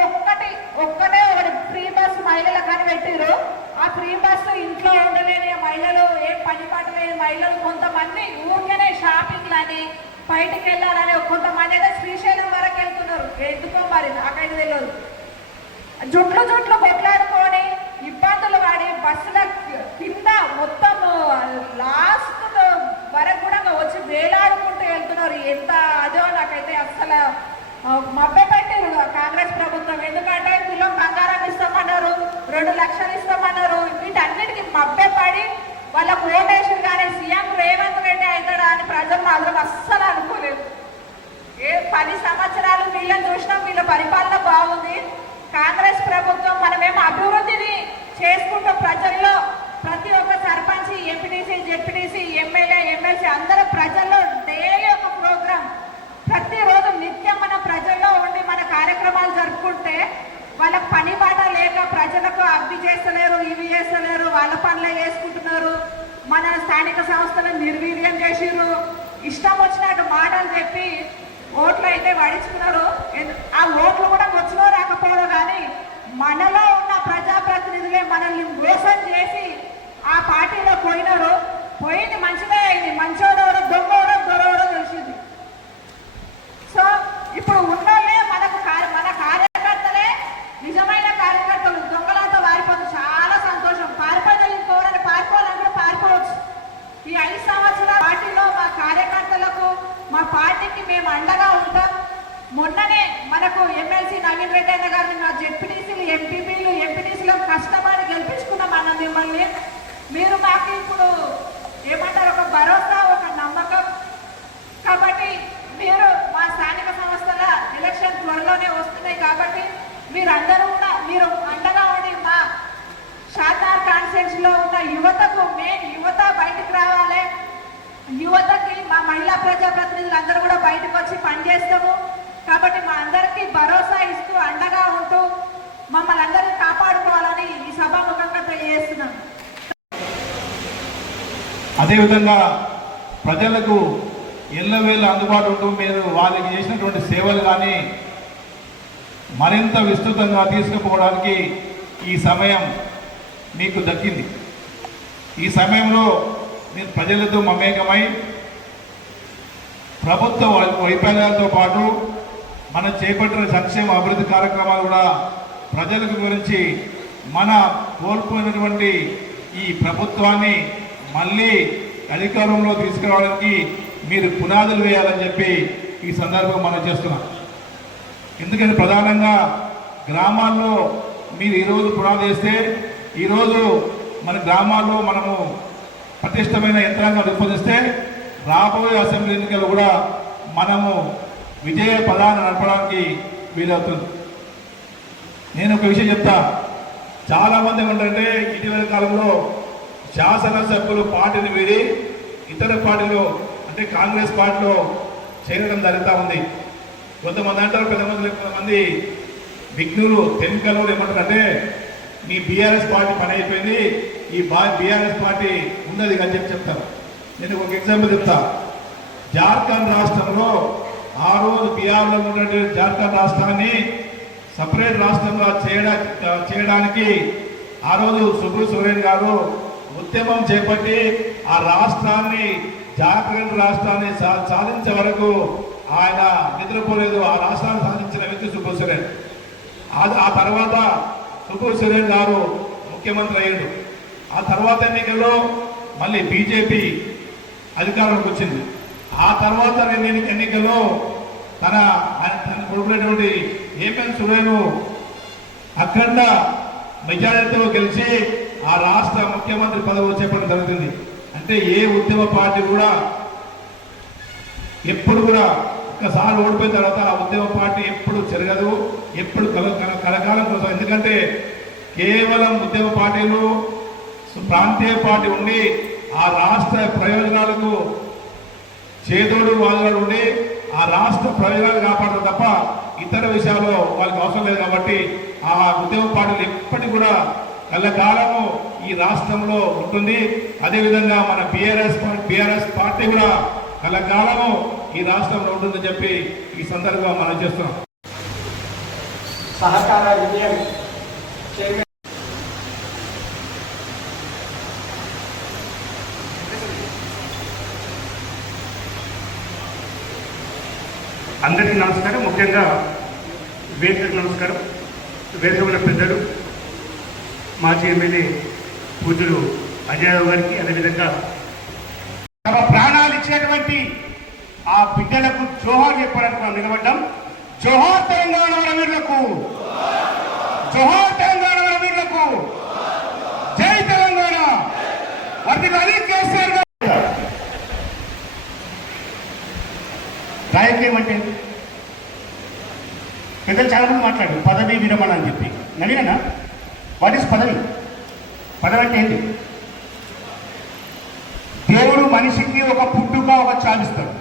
ఒక్కటే ఒకటి ఫ్రీ బస్సు మహిళలకు అని పెట్టిరు. ఆ ఫ్రీ బస్సు ఇంట్లో ఉండలేని మహిళలు, ఏం పని పాట లేని మహిళలు, కొంతమంది ఊరికేనే షాపింగ్లని, బయటికి వెళ్ళాలని, కొంతమంది అయితే శ్రీశైలం వరకు వెళ్తున్నారు. ఎందుకో మరి నాకైతే తెలియదు. జుట్లు కొట్లాడుకొని ఇబ్బందులు పడి బస్సుల కింద మొత్తం లాస్ట్ వరకు కూడా వచ్చి వేలాడుకుంటూ వెళ్తున్నారు. ఎంత అదో నాకైతే అసలు మభ్య పెట్టారు కాంగ్రెస్ ప్రభుత్వం. ఎందుకంటే తులం బంగారం ఇస్తామన్నారు, 2 లక్షలు ఇస్తామన్నారు. వీటన్నిటికీ మభ్యపడి వాళ్ళకు ఓటేషన్ కానీ సీఎం రేవంత్ రెడ్డి అవుతాడా అని ప్రజలు మాత్రం అస్సలు అనుకోలేదు. 10 సంవత్సరాలు వీళ్ళని చూసినాం, వీళ్ళ పరిపాలన బాగుంది. కాంగ్రెస్ ప్రభుత్వం మనమేమో అభివృద్ధిని చేసుకుంటూ ప్రజల్లో ప్రతి ఒక్క sarpanch, MPTC, ZPTC, MLA, MLC అందరూ ప్రజల్లో డైలీ ఒక ప్రోగ్రాం, ప్రతిరోజు నిత్యం మన ప్రజల్లో ఉండి మన కార్యక్రమాలు జరుపుకుంటే ఇష్టం వచ్చినట్టు మాటలు చెప్పి ఓట్లు అయితే పడించుకున్నారు. ఆ ఓట్లు కూడా వచ్చినో రాకపోవడం కానీ మనలో ఉన్న ప్రజాప్రతినిధులే మనల్ని మోసం చేసి ఆ పార్టీలో పోయినారు. పోయింది మంచిదే అయింది, మంచోడవడం దొంగవడం దొరవడం తెలిసింది. సో ఇప్పుడు ఉన్నోళ్ళే మన కార్యకర్తలే నిజమైన కార్యకర్తలు. దొంగలంతా పారిపోతుంది. చాలా సంతోషం. పారిపోవాలని పారిపోవాలంటే పారిపోవచ్చు. ఈ 5 సంవత్సరాల పార్టీలో మా కార్యకర్తలకు మా పార్టీకి మేము అండగా ఉంటాం. మొన్ననే మనకు ఎమ్మెల్సీ నవీన్ రెడ్డి అన్న గారిని మా జెడ్పీటీసీలు ఎంపీటీసీలో కష్టపడి గెలిపించుకున్నాం అన్న మిమ్మల్ని. మీరు మాకు ఇప్పుడు ఏమంటారు, ఒక భరోసా, ఒక నమ్మకం. కాబట్టి మీరు మా స్థానిక సంస్థల ఎలక్షన్ త్వరలోనే వస్తున్నాయి కాబట్టి మీరందరూ కూడా మీరు అండగా ఉండి మా షాద్నగర్ కాన్స్టిట్యుయెన్సీ లో ఉన్న యువతకు, మెయిన్ యువత బయటకు రావాలి. యువతకి మా మహిళా ప్రజాప్రతినిధులు అందరూ కూడా బయటకు వచ్చి పనిచేస్తాము. కాబట్టి మా అందరికీ భరోసా ఇస్తూ అండగా ఉంటూ మమ్మల్ని అందరినీ కాపాడుకోవాలని ఈ సభాముఖంగా తెలియజేస్తున్నాం. అదేవిధంగా ప్రజలకు ఎల్లవేళ అందుబాటు ఉంటూ మీరు వాళ్ళకి చేసినటువంటి సేవలు కానీ మరింత విస్తృతంగా తీసుకుపోవడానికి ఈ సమయం మీకు దక్కింది. ఈ సమయంలో మీరు ప్రజలతో మమేకమై ప్రభుత్వ వైఫల్యాలతో పాటు మనం చేపట్టిన సంక్షేమ అభివృద్ధి కార్యక్రమాలు కూడా ప్రజలకు గురించి మన కోల్పోయినటువంటి ఈ ప్రభుత్వాన్ని మళ్ళీ అధికారంలో తీసుకురావడానికి మీరు పునాదులు వేయాలని చెప్పి ఈ సందర్భంగా మనం చేస్తున్నాం. ఎందుకంటే ప్రధానంగా గ్రామాల్లో మీరు ఈరోజు పునాది వేస్తే ఈరోజు మన గ్రామాల్లో మనము పటిష్టమైన యంత్రాంగం రూపొందిస్తే రాబోయే అసెంబ్లీ ఎన్నికలు కూడా మనము విజయ పదాన్ని నడపడానికి వీలవుతుంది. నేను ఒక విషయం చెప్తా. చాలామంది ఏమంటే ఇటీవల కాలంలో శాసనసభ్యులు పార్టీని వీడి ఇతర పార్టీలో అంటే కాంగ్రెస్ పార్టీలో చేరడం జరుగుతూ ఉంది. కొంతమంది అంటారు, కొంతమంది విఘ్నులు తెన్నికలు ఏమంటారంటే మీ బీఆర్ఎస్ పార్టీ పని అయిపోయింది, ఈ బీఆర్ఎస్ పార్టీ ఉన్నది అని చెప్పి చెప్తారు. నేను ఒక ఎగ్జాంపుల్ చెప్తా. జార్ఖండ్ రాష్ట్రంలో ఆ రోజు బీహార్లో ఉన్నటువంటి జార్ఖండ్ రాష్ట్రాన్ని సపరేట్ రాష్ట్రంగా చేయడానికి ఆ రోజు సుబ్రు సోరెన్ గారు ఉద్యమం చేపట్టి ఆ రాష్ట్రాన్ని జార్ఖండ్ రాష్ట్రాన్ని సాధించే వరకు ఆయన నిద్రపోలేదు. ఆ రాష్ట్రాన్ని సాధించిన వ్యక్తి సుబ్రు సోరెన్. ఆ తర్వాత సుబ్రు సోరెన్ గారు ముఖ్యమంత్రి అయ్యాడు. ఆ తర్వాత ఎన్నికల్లో మళ్ళీ బీజేపీ అధికారంలోకి వచ్చింది. ఆ తర్వాత ఎన్నికల్లో తన కొడుకునేటువంటి హేమంత్ సోరెన్ అఖండ మెజారిటీతో గెలిచి ఆ రాష్ట్ర ముఖ్యమంత్రి పదవి చేపట్టడం జరుగుతుంది. అంటే ఏ ఉద్యమ పార్టీ కూడా ఎప్పుడు కూడా ఒక్కసారి ఓడిపోయిన తర్వాత ఆ ఉద్యమ పార్టీ ఎప్పుడు చెరగదు, ఎప్పుడు కలకాలం కోసం. ఎందుకంటే కేవలం ఉద్యమ పార్టీలు ప్రాంతీయ పార్టీ ఉండి ఆ రాష్ట్ర ప్రయోజనాలకు చేదోడు వాదోడు ఉండి ఆ రాష్ట్ర ప్రయోజనాలు కాపాడడం తప్ప ఇతర విషయాల్లో వాళ్ళకి అవసరం లేదు. కాబట్టి ఆ ఉద్యమ పార్టీలు ఎప్పటికీ కూడా కళ్ళకాలము ఈ రాష్ట్రంలో ఉంటుంది. అదేవిధంగా మన బీఆర్ఎస్ పార్టీ కూడా కళ్ళకాలము ఈ రాష్ట్రంలో ఉంటుందని చెప్పి ఈ సందర్భంగా మనం చేస్తున్నాం. సహకార విజయం అందరికీ నమస్కారం. ముఖ్యంగా వేదికకు నమస్కారం. వేదిక ఉన్న పెద్దలు మాజీ ఎమ్మెల్యే పూజలు అజయ్ గారికి, అదేవిధంగా తమ ప్రాణాలు ఇచ్చినటువంటి ఆ బిడ్డలకు జోహార్ చెప్పడానికి మనం నిలబడ్డాం. జోహార్ తెలంగాణ వీరులకు, జోహార్ తెలంగాణ వీరులకు, జై తెలంగాణ. వర్ధిల్లాలి కేసీఆర్ గారు. రాజకీయం అంటే పెద్దలు చాలా మంది మాట్లాడారు పదవి విరమణ అని చెప్పి. నవీనన్నా, వాట్ ఈస్ పదవి? పదవి అంటే ఏంటి? దేవుడు మనిషికి ఒక పుట్టుక ఒక చావిస్తాడు,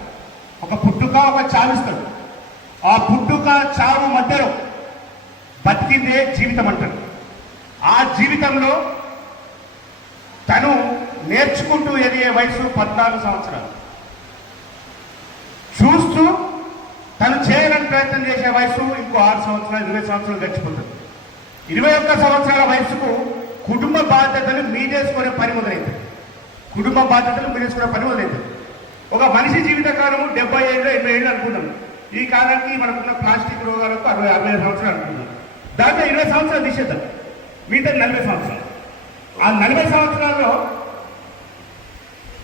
ఒక పుట్టుక ఒక చావిస్తాడు. ఆ పుట్టుక చావు మధ్యలో బతికిందే జీవితం అంటాడు. ఆ జీవితంలో తను నేర్చుకుంటూ ఎదిగే వయసు 14 సంవత్సరాలు. చూస్తూ తను చేయాలని ప్రయత్నం చేసే వయసు ఇంకో 6 సంవత్సరాలు 20 సంవత్సరాలు గడిచిపోతుంది. 21 సంవత్సరాల వయసుకు కుటుంబ బాధ్యతలు మీదేసుకునే పని మొదలైతుంది. కుటుంబ బాధ్యతలు మీదేసుకునే పని మొదలైతుంది. ఒక మనిషి జీవితకాలము 70 ఏళ్ళు 80 ఏళ్ళు అనుకుంటాం. ఈ కాలానికి మనకున్న ప్లాస్టిక్ రోగాలకు 60-65 సంవత్సరాలు అనుకుంటాం. దాంట్లో 20 సంవత్సరాలు తీసేద్దాం, మిగతా 40 సంవత్సరాలు. ఆ 40 సంవత్సరాల్లో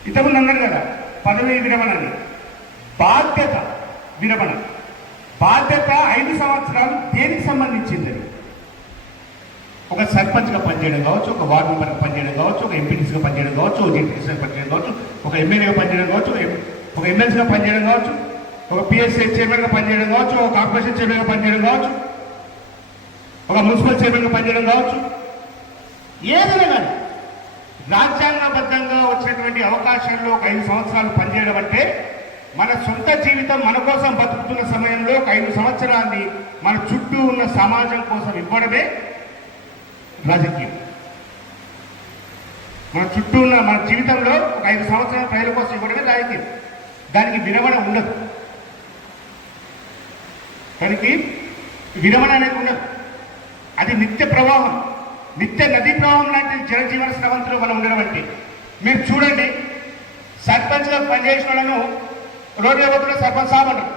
ఇంతకుముందు అన్నారు కదా పదవి విరమణ, బాధ్యత విరమణ. బాధ్యత 5 సంవత్సరాలు దేనికి సంబంధించింది? ఒక సర్పంచ్గా పనిచేయడం కావచ్చు, ఒక వార్డు మెంబర్గా పనిచేయడం కావచ్చు, ఒక ఎంపీటీసీగా పనిచేయడం కావచ్చు, ఒక జెడ్పీటీసీగా పనిచేయడం కావచ్చు, ఒక ఎమ్మెల్యేగా పనిచేయడం కావచ్చు, ఒక ఎమ్మెల్సీగా పనిచేయడం కావచ్చు, ఒక పిఎస్సీ చైర్మన్గా పనిచేయడం కావచ్చు, ఒక కార్పొరేషన్ చైర్మన్గా పనిచేయడం కావచ్చు, ఒక మున్సిపల్ చైర్మన్గా పనిచేయడం కావచ్చు. ఏదైనా కానీ రాజ్యాంగబద్ధంగా వచ్చినటువంటి అవకాశాల్లో ఒక 5 సంవత్సరాలు పనిచేయడం అంటే మన సొంత జీవితం మన కోసం బతుకుతున్న సమయంలో ఒక 5 సంవత్సరాన్ని మన చుట్టూ ఉన్న సమాజం కోసం ఇవ్వడమే రాజకీయం. మన చుట్టూ ఉన్న మన జీవితంలో ఒక 5 సంవత్సరాల ప్రజల కోసం ఇవ్వడమే రాజకీయం. దానికి విరమణ ఉండదు. దానికి విరమణ అనేది ఉండదు. అది నిత్య ప్రవాహం, నిత్య నదీ ప్రవాహం లాంటి జనజీవన స్రవంతిలో మనం ఉండడం అంటే మీరు చూడండి, సర్పంచ్గా పనిచేసిన వాళ్ళను రోడ్ల వద్ద సర్పంచ్ సాబ్ అంటారు,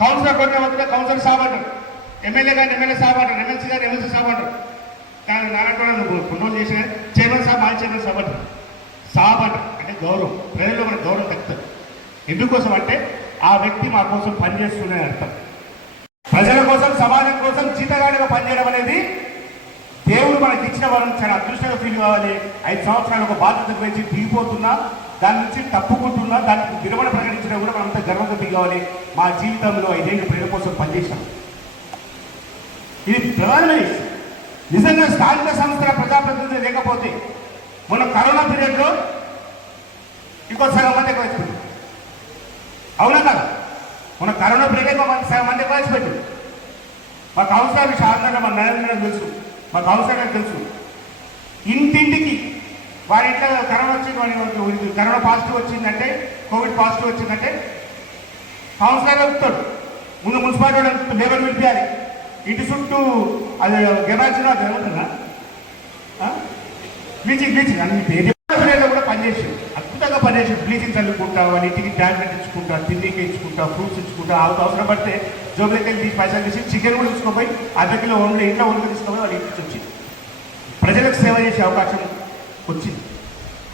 కౌన్సిలర్ రోడ్ల వద్ద కౌన్సిలర్ సాబ్ అంటారు, ఎమ్మెల్యే గారిని ఎమ్మెల్యే సాబ్ అంటారు, ఎమ్మెల్సీ గారిని ఎమ్మెల్సీ సాబ్ అంటారు. కానీ నారాయణ నువ్వు కొనుగోలు చేసిన చైర్మన్ సాబ్ మాజీ చైర్మన్ సాబ్ అంటారు. సాబ్ అంటారు అంటే గౌరవం, ప్రజల్లో మనకు గౌరవం తగ్గుతుంది. ఎందుకోసం అంటే ఆ వ్యక్తి మా కోసం పనిచేస్తుందని అర్థం. ప్రజల కోసం సమాజం కోసం జీతగాడిగా పనిచేయడం అనేది దేవుడు మనకి ఇచ్చిన వరం. చాలా అదృష్టంగా ఫీల్ కావాలి. 5 సంవత్సరాలు ఒక బాధ్యత పెంచి దిగిపోతున్నా, దాని నుంచి తప్పుకుంటున్నా, దానికి విరమణ ప్రకటించడం కూడా మనంతా గర్వంగా ఫీల్ కావాలి. మా జీవితంలో 5 ఏళ్ళు ప్రజల కోసం పనిచేసాం. ఇది ప్రధానమైన విషయం. నిజంగా స్థానిక సంస్థల ప్రజాప్రతినిధులు లేకపోతే మొన్న కరోనా పీరియడ్లో ఇంకో సగం మంది ఎక్కువ వచ్చిపోయింది. అవునా కదా? మన కరోనా పీరియడ్ సగం మంది ఎక్కువ వచ్చిపోయింది. మా కౌన్సిలర్ సాధారణ మా నరేంద్ర తెలుసు, మా కౌన్సిలర్ తెలుసు. ఇంటింటికి వారి ఇంట్లో కరోనా వచ్చింది, వాడి కరోనా పాజిటివ్ వచ్చిందంటే, కోవిడ్ పాజిటివ్ వచ్చిందంటే కౌన్సిలర్ వెళ్తాడు. ముందు మున్సిపాలిటీ వాళ్ళు లేబర్ పిలిపించాలి. ఇంటి చుట్టూ అది గెబాచిన జరుగుతుందా బ్లీచింగ్ అన్ని పీరియడ్లో కూడా పనిచేసి అద్భుతంగా పనిచేసి బ్లీచింగ్ చల్లుకుంటా, వాళ్ళ ఇంటికి టాబ్లెట్ ఇచ్చుకుంటా, తిండికి ఇచ్చుకుంటా, ఫ్రూట్స్ ఇచ్చుకుంటా, అవసరం పడితే జోబులకి వెళ్ళి పైసలు తీసి చికెన్ కూడా తీసుకుపోయి అర్ధ కిలో వండి ఇంట్లో వండుకు తీసుకుపోయి వాళ్ళ ఇంటికి వచ్చింది. ప్రజలకు సేవ చేసే అవకాశం వచ్చింది.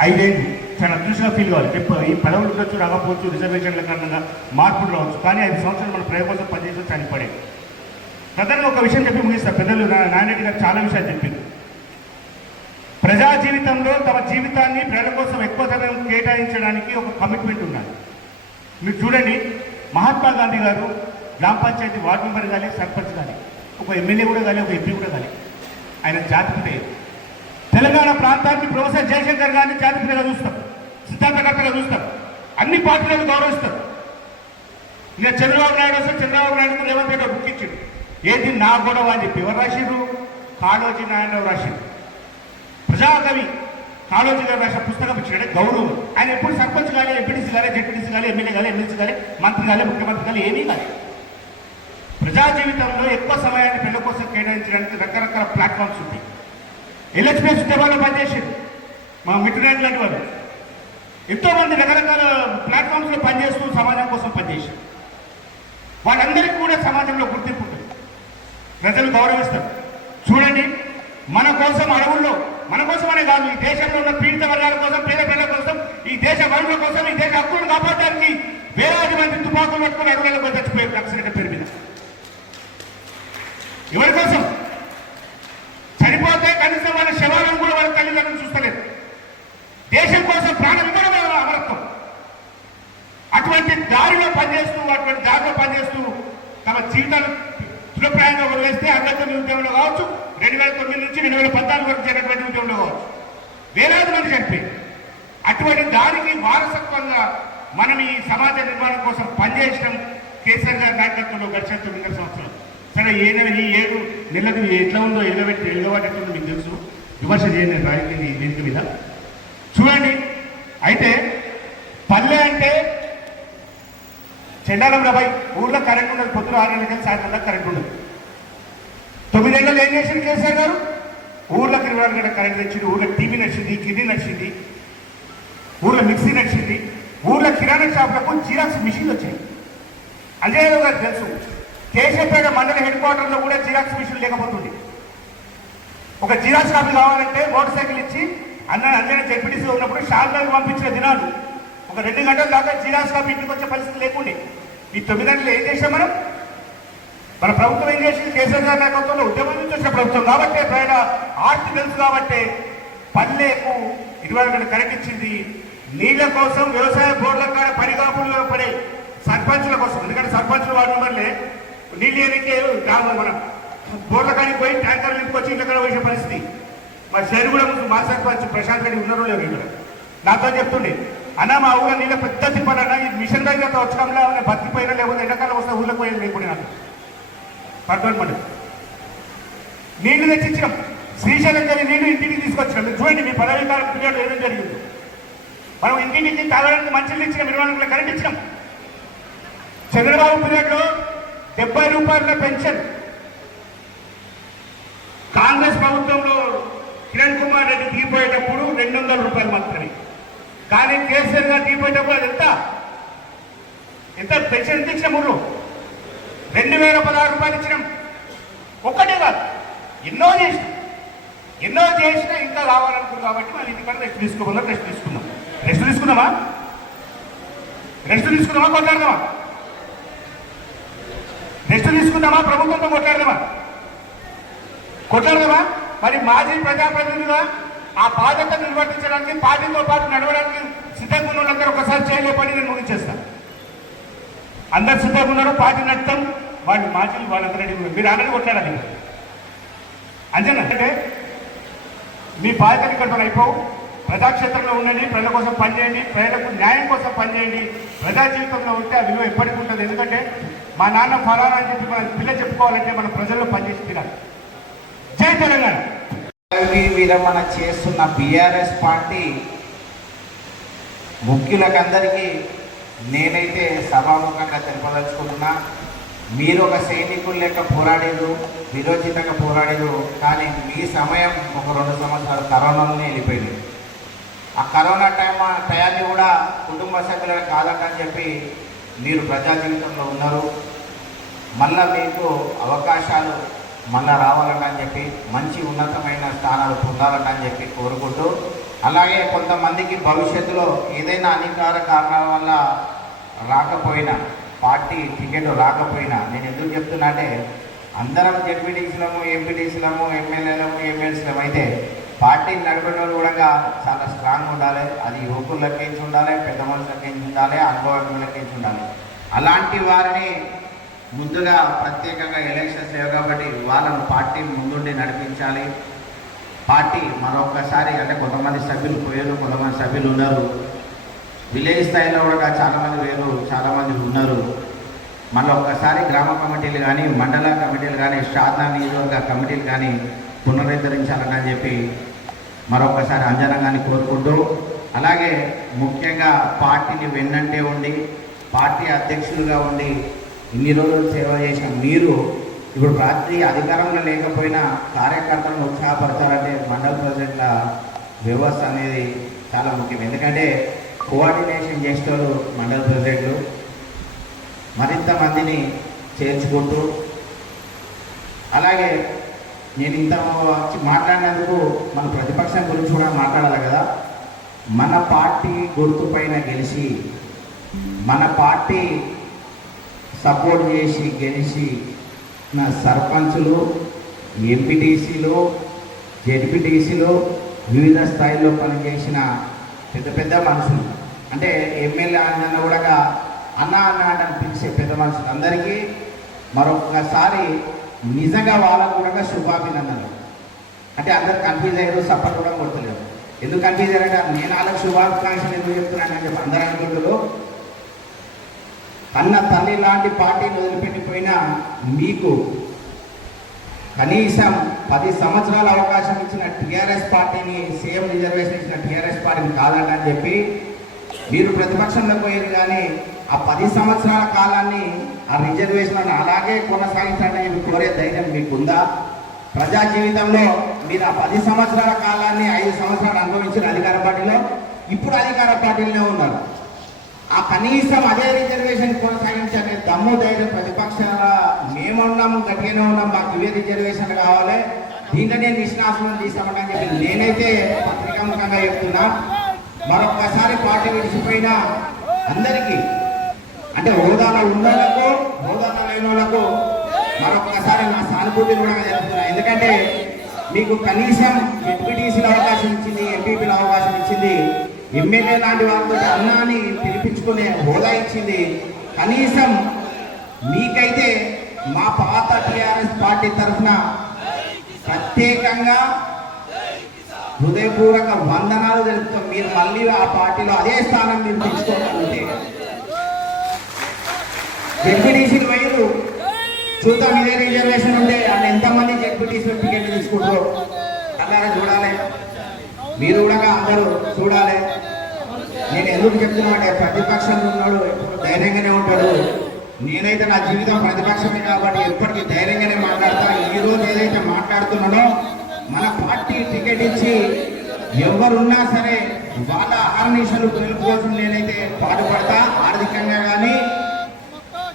5 ఏళ్ళు చాలా అదృష్టంగా ఫీల్ కావాలి. ఈ పదవులు ఉండొచ్చు, రాకపోవచ్చు, రిజర్వేషన్ల కారణంగా మార్పులు రావచ్చు, కానీ 5 సంవత్సరాలు మన ప్రజల కోసం పనిచేసి చనిపోయాయి. ప్రధానంగా ఒక విషయం చెప్పి ముగిస్తారు. పెద్దలు నారాయణ గారు చాలా విషయాలు చెప్పింది. ప్రజా జీవితంలో తమ జీవితాన్ని ప్రజల కోసం ఎక్కువ సమయం కేటాయించడానికి ఒక కమిట్మెంట్ ఉండాలి. మీరు చూడండి, మహాత్మా గాంధీ గారు గ్రామ పంచాయతీ వార్డు మెంబర్ కానీ, సర్పంచ్ కానీ, ఒక ఎమ్మెల్యే కూడా కానీ, ఒక ఎంపీ కూడా కానీ, ఆయన జాతిపిత. తెలంగాణ ప్రాంతానికి ప్రొఫెసర్ జయశంకర్ గారిని జాతిపితగా చూస్తాం, సిద్ధాంతకర్తగా చూస్తాం, అన్ని పార్టీలను గౌరవిస్తారు. ఇక చంద్రబాబు నాయుడు వస్తే చంద్రబాబు నాయుడు రేవంత్ రెడ్డి బుక్ ఇచ్చిండు, ఏది నా గొడవ అని చెప్పి. ఎవరు రాసిరు? కాళోజీ నారాయణరావు రాసిరు. ప్రజాకవి కాళోజీ గారు రాసిన పుస్తకం ఇచ్చాడు గౌరవం. ఆయన ఎప్పుడు సర్పంచ్ కానీ, ఎంపీటీసీ కానీ, జెడ్పీటీసీ కానీ, ఎమ్మెల్యే కానీ, ఎమ్మెల్సీ కానీ, మంత్రి కానీ, ముఖ్యమంత్రి కానీ ఏమీ కానీ ప్రజా జీవితంలో ఎక్కువ సమయాన్ని పిల్లల కోసం కేటాయించడానికి రకరకాల ప్లాట్ఫామ్స్ ఉంటాయి. ఎల్హెచ్పిఎస్ ఉద్యమాల్లో పనిచేసారు మా మిత్రుడు లాంటి వాళ్ళు. ఎంతోమంది రకరకాల ప్లాట్ఫామ్స్లో పనిచేస్తూ సమాజం కోసం పనిచేశారు. వాళ్ళందరికీ కూడా సమాజంలో గుర్తింపు ఉంటుంది, ప్రజలు గౌరవిస్తారు. చూడండి, మన కోసం అడవుల్లో, మన కోసమనే కాదు, ఈ దేశంలో ఉన్న పీడిత వర్గాల కోసం, పేద పిల్లల కోసం, ఈ దేశ వనరుల కోసం, ఈ దేశ హక్కులను కాపాడడానికి వేలాది మంది తుపాకులు పట్టుకుని అడవులకు చచ్చిపోయారు నక్సలైట్ల పేరు మీద. ఎవరి కోసం? చనిపోతే కనీసం వాళ్ళ శవాలను కూడా వాళ్ళ తల్లిదండ్రులు చూస్తలేదు. దేశం కోసం ప్రాణం ఇవ్వడమే అమరత్వం. అటువంటి దారిలో పనిచేస్తూ, అటువంటి దారిలో పనిచేస్తూ తమ జీవితాలు తులప్రాయంగా వదిలేస్తే 69 ఉద్యమంలో కావచ్చు, 2009 నుంచి 2014 వరకు జరిగినటువంటి ఉద్యమంలో కావచ్చు, వేలాది మంది చనిపోయారు. అటువంటి దానికి వారసత్వంగా మనం ఈ సమాజ నిర్మాణం కోసం పనిచేయడం కేసీఆర్ గారి నాయకత్వంలో గడిచిన 9 సంవత్సరాలు. సరే, ఈ 7 నెలలు ఎట్లా ఉందో ఎలుగబట్టేస్తుందో మీకు తెలుసు. విమర్శ చేయండి రాజకీయ వేదిక మీద. చూడండి, అయితే పల్లె అంటే చెండాలం రాబాయి ఊళ్ళో కరెంట్ ఉండదు, పొద్దున 6 గంటలకి సాయంత్రం దాకా కరెంట్ ఉండదు. 9 ఏళ్ళలో ఏం చేసింది కేసీఆర్ గారు? ఊళ్ళకి 24 గంటల కరెంట్ తెచ్చింది, ఊళ్ళో టీవీ నడిచింది, కిడ్నీ నడిచింది, ఊళ్ళో మిక్సీ నడిచింది, ఊళ్ళో కిరాణా షాపులకు జిరాక్స్ మిషన్లు వచ్చాయి. అజయ్ గారు తెలుసు, కేశవపేట మండల హెడ్ క్వార్టర్లో కూడా జిరాక్స్ మిషన్ లేకపోతుంది. ఒక జిరాక్స్ కాపీ కావాలంటే మోటార్ సైకిల్ ఇచ్చి అంజన జెడ్పీటీసీ ఉన్నప్పుడు షార్ట్కి పంపించిన దినాలు ఒక 2 గంటల దాకా జిరాక్స్ కాపీ ఇంటికి వచ్చే పరిస్థితి లేకుండే. ఈ 9 గంటలు ఏం చేసాం మనం? మన ప్రభుత్వం ఏం చేసింది? కేసీఆర్ గారి నాయకత్వంలో ఉద్యమం నుంచి వచ్చిన ప్రభుత్వం కాబట్టి ప్రయాణ ఆర్తి తెలుసు కాబట్టి పల్లెకు 24 గంటలు కరెంట్ ఇచ్చింది. నీళ్ల కోసం వ్యవసాయ బోర్డుల కాడ పనిగాపుల్లో పడే సర్పంచుల కోసం, ఎందుకంటే సర్పంచులు వాడిన వల్లే నీళ్ళు ఏరికే కాదు. మనం బోర్ల కాడికి పోయి ట్యాంకర్లు నింపుకొచ్చి ఇంట్లో కూడా వేసే పరిస్థితి. మా శరీరం కూడా ముందు మా సర్పంచ్ ప్రశాంత్ రెడ్డి ఉన్నారో లేరు ఇక్కడ నాతో చెప్తుండే, అన్న మా ఊళ్ళో నీళ్ళ పెద్ద తిప్పాలన్నా ఈ మిషన్ దగ్గర వచ్చకంలో బతికిపోయినా లేకపోతే ఎండాకాలం వస్తే ఊళ్ళకి పోయేది లేకుండా నాకు పట్టుకోనమాట. నీళ్లు తెచ్చిచ్చినాం, శ్రీశైలం గారి నీళ్లు ఇంటికి తీసుకొచ్చినాం. మీరు చూడండి మీ పదవి కాలం పీరియడ్ ఏమేం జరిగింది. మనం ఇంటికి తాగడానికి మంచిలు ఇచ్చినాం, 24 గంటల కరెంట్ ఇచ్చినాం. చంద్రబాబు పీరియడ్లో 70 రూపాయల పెన్షన్, కాంగ్రెస్ ప్రభుత్వంలో కిరణ్ కుమార్ రెడ్డి దిగిపోయేటప్పుడు 200 రూపాయలు మాత్రమే. కానీ కేసీఆర్ గారు దిగిపోయేటప్పుడు అది ఎంత పెన్షన్ ఎంత ఇచ్చినాం? 2016 రూపాయలు ఇచ్చినాం. ఒక్కటే కాదు, ఎన్నో చేసినా ఇంకా కావాలనుకున్నాం. కాబట్టి మళ్ళీ ఇంటికాడ రెస్ట్ తీసుకుందాం. రెస్ట్ తీసుకుందామా కొట్లాడదామా? రెస్ట్ తీసుకుందామా? ప్రభుత్వంతో కొట్లాడదామా? మరి మాజీ ప్రజాప్రతినిధులుగా ఆ బాధ్యత నిర్వర్తించడానికి పార్టీతో పాటు నడవడానికి సిద్ధంగా ఉన్న వాళ్ళందరూ ఒకసారి చేయలే పని నేను ముగించేస్తాను. అందరు సిద్ధంగా ఉన్నారు, పార్టీ నడతాం. వాళ్ళు మాజీలు వాళ్ళందరూ రెడీ. మీరు ఆల్రెడీ కొట్లాడాలి. అంజన అంటే మీ బాధ్యతలు ఇక్కడ అయిపోవు. ప్రజాక్షేత్రంలో ఉండండి, ప్రజల కోసం పనిచేయండి, ప్రజలకు న్యాయం కోసం పనిచేయండి. ప్రజా జీవితంలో ఉంటే ఆ విలువ ఎప్పటికీ ఉంటుంది. ఎందుకంటే మా నాన్న ఫలానా అని చెప్పి మన పిల్ల చెప్పుకోవాలంటే మన ప్రజల్లో పనిచేసి తీరాలి. జై తెలంగాణ. విరమణ చేస్తున్న బీఆర్ఎస్ పార్టీ ముఖ్యులకందరికీ నేనైతే సభాముఖంగా తెలుపదలుచుకుంటున్నా, మీరు ఒక సైనికులు లెక్క పోరాడేదు, విరోచితంగా పోరాడేదు. కానీ మీ సమయం ఒక 2 సంవత్సరాలు కరోనాలోనే వెళ్ళిపోయింది. ఆ కరోనా టయాన్ని కూడా కుటుంబ సభ్యులకు కాదని చెప్పి మీరు ప్రజా జీవితంలో ఉన్నారు. మళ్ళా మీకు అవకాశాలు మళ్ళా రావాలని చెప్పి మంచి ఉన్నతమైన స్థానాలు పొందాలని చెప్పి కోరుకుంటూ, అలాగే కొంతమందికి భవిష్యత్తులో ఏదైనా అధికార కారణాల వల్ల రాకపోయినా, పార్టీ టికెట్ రాకపోయినా, నేను ఎందుకు చెప్తున్నా అంటే అందరం జెడ్పీటీసీలము, ఎంపీటీసీలము, ఎమ్మెల్యేలము, ఎమ్మెల్సీలము అయితే పార్టీ నడిపిన వాళ్ళు కూడా చాలా స్ట్రాంగ్ ఉండాలి. అది యువకులకేంచి ఉండాలి, పెద్ద మనుషులకేంచి ఉండాలి, అనుభవజ్ఞులకేంచి ఉండాలి. అలాంటి వారిని ముందుగా ప్రత్యేకంగా ఎలక్షన్స్ లేవు కాబట్టి వాళ్ళను పార్టీ ముందుండి నడిపించాలి. పార్టీ మరొకసారి అంటే కొంతమంది సభ్యులు పోయారు, కొంతమంది సభ్యులు ఉన్నారు. విలేజ్ స్థాయిలో కూడా చాలామంది వేరు, చాలామంది ఉన్నారు. మళ్ళీ ఒక్కసారి గ్రామ కమిటీలు కానీ, మండల కమిటీలు కానీ, శాసన నియోజకవర్గ కమిటీలు కానీ పునరుద్ధరించాలని చెప్పి మరొకసారి అంజనంగాని కోరుకుంటూ, అలాగే ముఖ్యంగా పార్టీని వెన్నంటే ఉండి పార్టీ అధ్యక్షులుగా ఉండి ఇన్ని రోజులు సేవ చేసిన మీరు ఇప్పుడు పార్టీ అధికారంలో లేకపోయినా కార్యకర్తలను ఉత్సాహపరచాలంటే మండల ప్రెసిడెంట్ల వ్యవస్థ అనేది చాలా ముఖ్యం. ఎందుకంటే కోఆర్డినేషన్ చేసేవారు మండల ప్రెసిడెంట్లు మరింత మందిని చేర్చుకుంటూ, అలాగే నేను ఇంత మాట్లాడినందుకు మన ప్రతిపక్షం గురించి కూడా మాట్లాడాలి కదా. మన పార్టీ గుర్తు పైన గెలిచి, మన పార్టీ సపోర్ట్ చేసి గెలిచి నా సర్పంచులు, ఎంపీటీసీలు, జెడ్పీటీసీలు, వివిధ స్థాయిల్లో పనిచేసిన పెద్ద పెద్ద మనుషులు, అంటే ఎమ్మెల్యే అన్న కూడా అన్న అని పిలిచే పెద్ద మనుషులు అందరికీ మరొకసారి నిజంగా వాళ్ళకు కూడా శుభాభినందనలు. అంటే అందరు కన్ఫ్యూజ్ అయ్యారు, సపోర్ట్ కూడా కొడతలేరు. ఎందుకు కన్ఫ్యూజ్ అయ్యారంటే నేను వాళ్ళకి శుభాకాంక్షలు ఎందుకు చెప్తున్నానని చెప్పి అందరూ అనుకుంటారు. కన్న తల్లి లాంటి పార్టీని వదిలిపెట్టిపోయినా మీకు కనీసం 10 సంవత్సరాల అవకాశం ఇచ్చిన టీఆర్ఎస్ పార్టీని, సేమ్ రిజర్వేషన్ ఇచ్చిన టీఆర్ఎస్ పార్టీని కాదని చెప్పి మీరు ప్రతిపక్షంలో పోయారు కానీ ఆ 10 సంవత్సరాల కాలాన్ని ఆ రిజర్వేషన్లను అలాగే కొనసాగించాలని చెప్పి కోరే ధైర్యం మీకుందా? ప్రజా జీవితంలో మీరు ఆ 10 సంవత్సరాల కాలాన్ని 5 సంవత్సరాలు అనుభవించిన అధికార పార్టీలో, ఇప్పుడు అధికార పార్టీలోనే ఉన్నారు. ఆ కనీసం అదే రిజర్వేషన్ కొనసాగించే దమ్ము ధైర్యం ప్రతిపక్షాల మేమున్నాము, గట్టిగానే ఉన్నాం, మాకు ఇవే రిజర్వేషన్ కావాలి, దీంట్లోనే నిష్ణాసనం తీసామని చెప్పి నేనైతే పత్రికాముఖంగా చెప్తున్నా. మరొక్కసారి పార్టీ విడిచిపోయిన అందరికీ, అంటే హోదాలో ఉన్న వాళ్ళకు, హోదాలో లేని వాళ్ళకు మరొక్కసారి నా సానుభూతిని కూడా చెప్తున్నా. ఎందుకంటే మీకు కనీసం ఎంపీటీసీల అవకాశం ఇచ్చింది, ఎంపీపీల అవకాశం ఇచ్చింది, ఎమ్మెల్యే లాంటి వాళ్ళతో అన్నాన్ని పిలిపించుకునే హోదా ఇచ్చింది. కనీసం మీకైతే మా పాత టీఆర్ఎస్ పార్టీ తరఫున ప్రత్యేకంగా హృదయపూర్వక వందనాలు తెలుపుతాం. మీరు మళ్ళీ ఆ పార్టీలో అదే స్థానం మీరు తెచ్చుకోగలిగితే జెడ్పీటీసీలు వైరు చూద్దాం. ఇదే రిజర్వేషన్ ఉంటే వాళ్ళు ఎంతమంది జెడ్పీటీసీ టికెట్ తీసుకుంటారో అలా చూడాలి. మీరు కూడా అందరూ చూడాలి. నేను ఎందుకు చెప్తున్నా అంటే ప్రతిపక్షంలో ఉన్నాడు ఎప్పుడు ధైర్యంగానే ఉంటాడు. నేనైతే నా జీవితం ప్రతిపక్షమే కాబట్టి ఎప్పటికీ ధైర్యంగానే మాట్లాడతా. ఈ రోజు ఏదైతే మాట్లాడుతున్నానో మన పార్టీ టికెట్ ఇచ్చి ఎవరున్నా సరే వాళ్ళ ఆర్నిషలు గెలుపు కోసం నేనైతే పాటుపడతా. ఆర్థికంగా కానీ,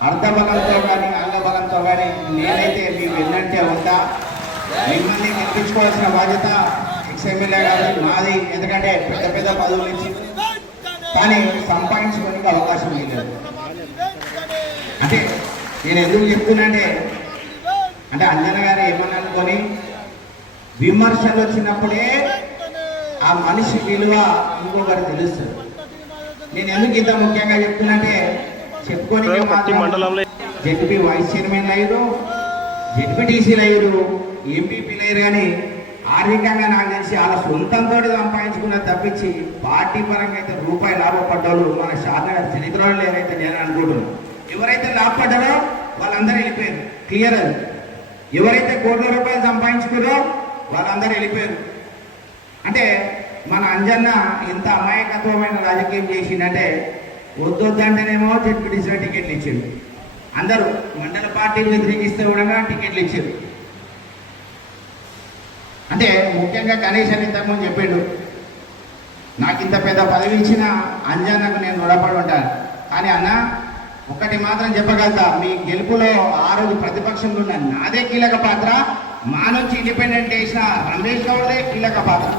అర్ధబలంతో కానీ, అంగబలంతో కానీ నేనైతే మీ వెన్నంటే ఉంటా. మిమ్మల్ని గెలిపించుకోవాల్సిన బాధ్యత ఎక్స్ఎమ్మెల్యే గారు నాది. ఎందుకంటే పెద్ద పెద్ద పదవులు ఇచ్చి కానీ సంపాదించుకోవడానికి అవకాశం లేదు. అంటే నేను ఎందుకు చెప్తున్నా అంటే అంజన గారు ఏమన్నా అనుకొని విమర్శలు వచ్చినప్పుడే ఆ మనిషి విలువ ఇంకొకరు తెలుస్తుంది. నేను ఎందుకు ఇంత ముఖ్యంగా చెప్తున్నంటే చెప్పుకొని జెడ్పీ వైస్ చైర్మన్ అయ్యారు, జెడ్పీటీసీలు అయ్యారు, ఎంపీపీలు అయ్యారు. కానీ ఆర్థికంగా నాకు తెలిసి వాళ్ళ సొంతంతో సంపాదించుకున్న తప్పించి పార్టీ పరంగా అయితే రూపాయి లాభపడ్డారు మన షాద్నగర్ చరిత్రలో లేరైతే నేను అనుకుంటున్నాను. ఎవరైతే లాభపడ్డారో వాళ్ళందరూ వెళ్ళిపోయారు. క్లియర్ అది. ఎవరైతే కోట్ల రూపాయలు సంపాదించుకున్నారో వాళ్ళందరూ వెళ్ళిపోయారు. అంటే మన అంజన్న ఎంత అమాయకత్వమైన రాజకీయం చేసిందంటే వద్దొద్దంటేనేమో జెడ్పీటీసీల టికెట్లు ఇచ్చాడు. అందరూ మండల పార్టీలు వ్యతిరేకిస్తే కూడా టికెట్లు ఇచ్చారు. అంటే ముఖ్యంగా గణేష్ ఇంతకుముందు చెప్పిండు, నాకు ఇంత పెద్ద పదవి ఇచ్చిన అంజన్నకు నేను రుణపడి ఉంటాను. కానీ అన్న ఒకటి మాత్రం చెప్పగలుగుతా, మీ గెలుపులో ఆ రోజు ప్రతిపక్షంలో ఉన్న నాదే కీలక పాత్ర, మా నుంచి ఇండిపెండెంట్ చేసిన రమేష్ గౌడ్దే కీలక పాత్ర.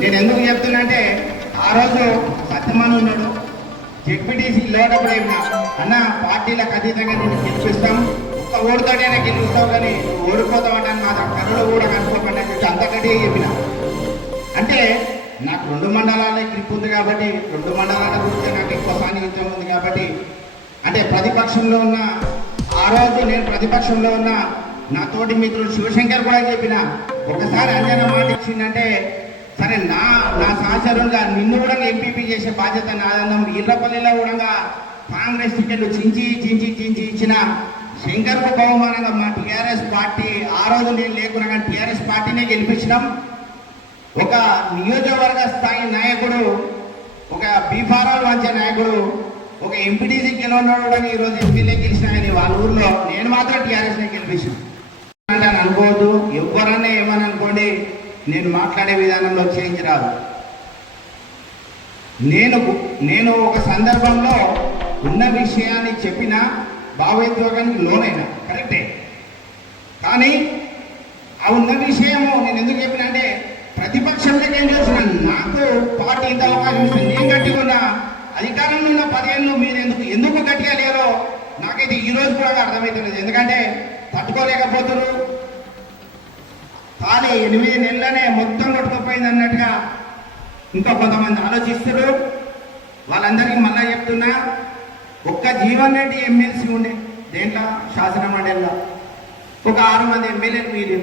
నేను ఎందుకు చెప్తున్నా అంటే ఆ రోజు సత్యమాను ఉన్నాడు, జెడ్పీటీసీ లేనప్పుడు ఏమన్నా అన్న పార్టీలకు అతీతంగా నేను గెలిపిస్తాం, ఒక్క ఓడితోనే గెలుస్తావు కానీ ఓడిపోతావు అంటే మాత్రం కరుడు కూడా కనుక్కోకుండా చెప్పి అంతకంటే చెప్పిన. అంటే నాకు 2 మండలాలే గ్రిప్ ఉంది కాబట్టి 2 మండలాల గురించి నాకు ఎక్కువ సాన్నిహిత్యం ఉంది కాబట్టి, అంటే ప్రతిపక్షంలో ఉన్న ఆ రోజు నేను ప్రతిపక్షంలో ఉన్న నా తోటి మిత్రుడు శివశంకర్ కూడా చెప్పిన, ఒకసారి అంజన మాట ఇచ్చిందంటే సరే నా సహచరులుగా నిన్ను కూడా ఎంపీపీ చేసే బాధ్యత నాదన్నాం. ఈర్లపల్లిలో కూడా కాంగ్రెస్ టికెట్లు చించి ఇచ్చిన శంకర్కు బహుమానంగా మా టీఆర్ఎస్ పార్టీ ఆ రోజు నేను లేకున్నా కానీ టీఆర్ఎస్ పార్టీనే గెలిపించినాం. ఒక నియోజకవర్గ స్థాయి నాయకుడు, ఒక బీఫారాలు వంచే నాయకుడు, ఒక ఎంపీటీసీ గెలవడం ఈరోజు ఎంపీలే గెలిచిన కానీ వాళ్ళ ఊర్లో నేను మాత్రం టీఆర్ఎస్నే గెలిపించాను అంటే అనుకోవద్దు. ఎవరన్నా ఏమని అనుకోండి, నేను మాట్లాడే విధానంలో చేంజ్ రాదు. నేను ఒక సందర్భంలో ఉన్న విషయాన్ని చెప్పిన భావోద్వేగానికి లోనైనా కరెక్టే, కానీ ఆ ఉన్న విషయము నేను ఎందుకు చెప్పిన అంటే ప్రతిపక్షంలోకి ఏం చేస్తున్నా నాకు పార్టీ ఇంత అవకాశం ఇస్తుంది. నేను గట్టిగా ఉన్నా, అధికారంలో ఉన్న 10 ఏళ్ళు మీరు ఎందుకు గట్టిగా లేరో నాకైతే ఈ రోజు కూడా అర్థమవుతుంది. ఎందుకంటే తట్టుకోలేకపోతున్నారు. కానీ 8 నెలలనే మొత్తం కొట్టుకుపోయింది అన్నట్టుగా ఇంకా కొంతమంది ఆలోచిస్తారు. వాళ్ళందరికీ మళ్ళా చెప్తున్నా, ఒక్క జీవన్ రెడ్డి ఎమ్మెల్సీ ఉండే దేంట్లో శాసన మండలిలో ఒక 6 మంది ఎమ్మెల్యేలు మీరు.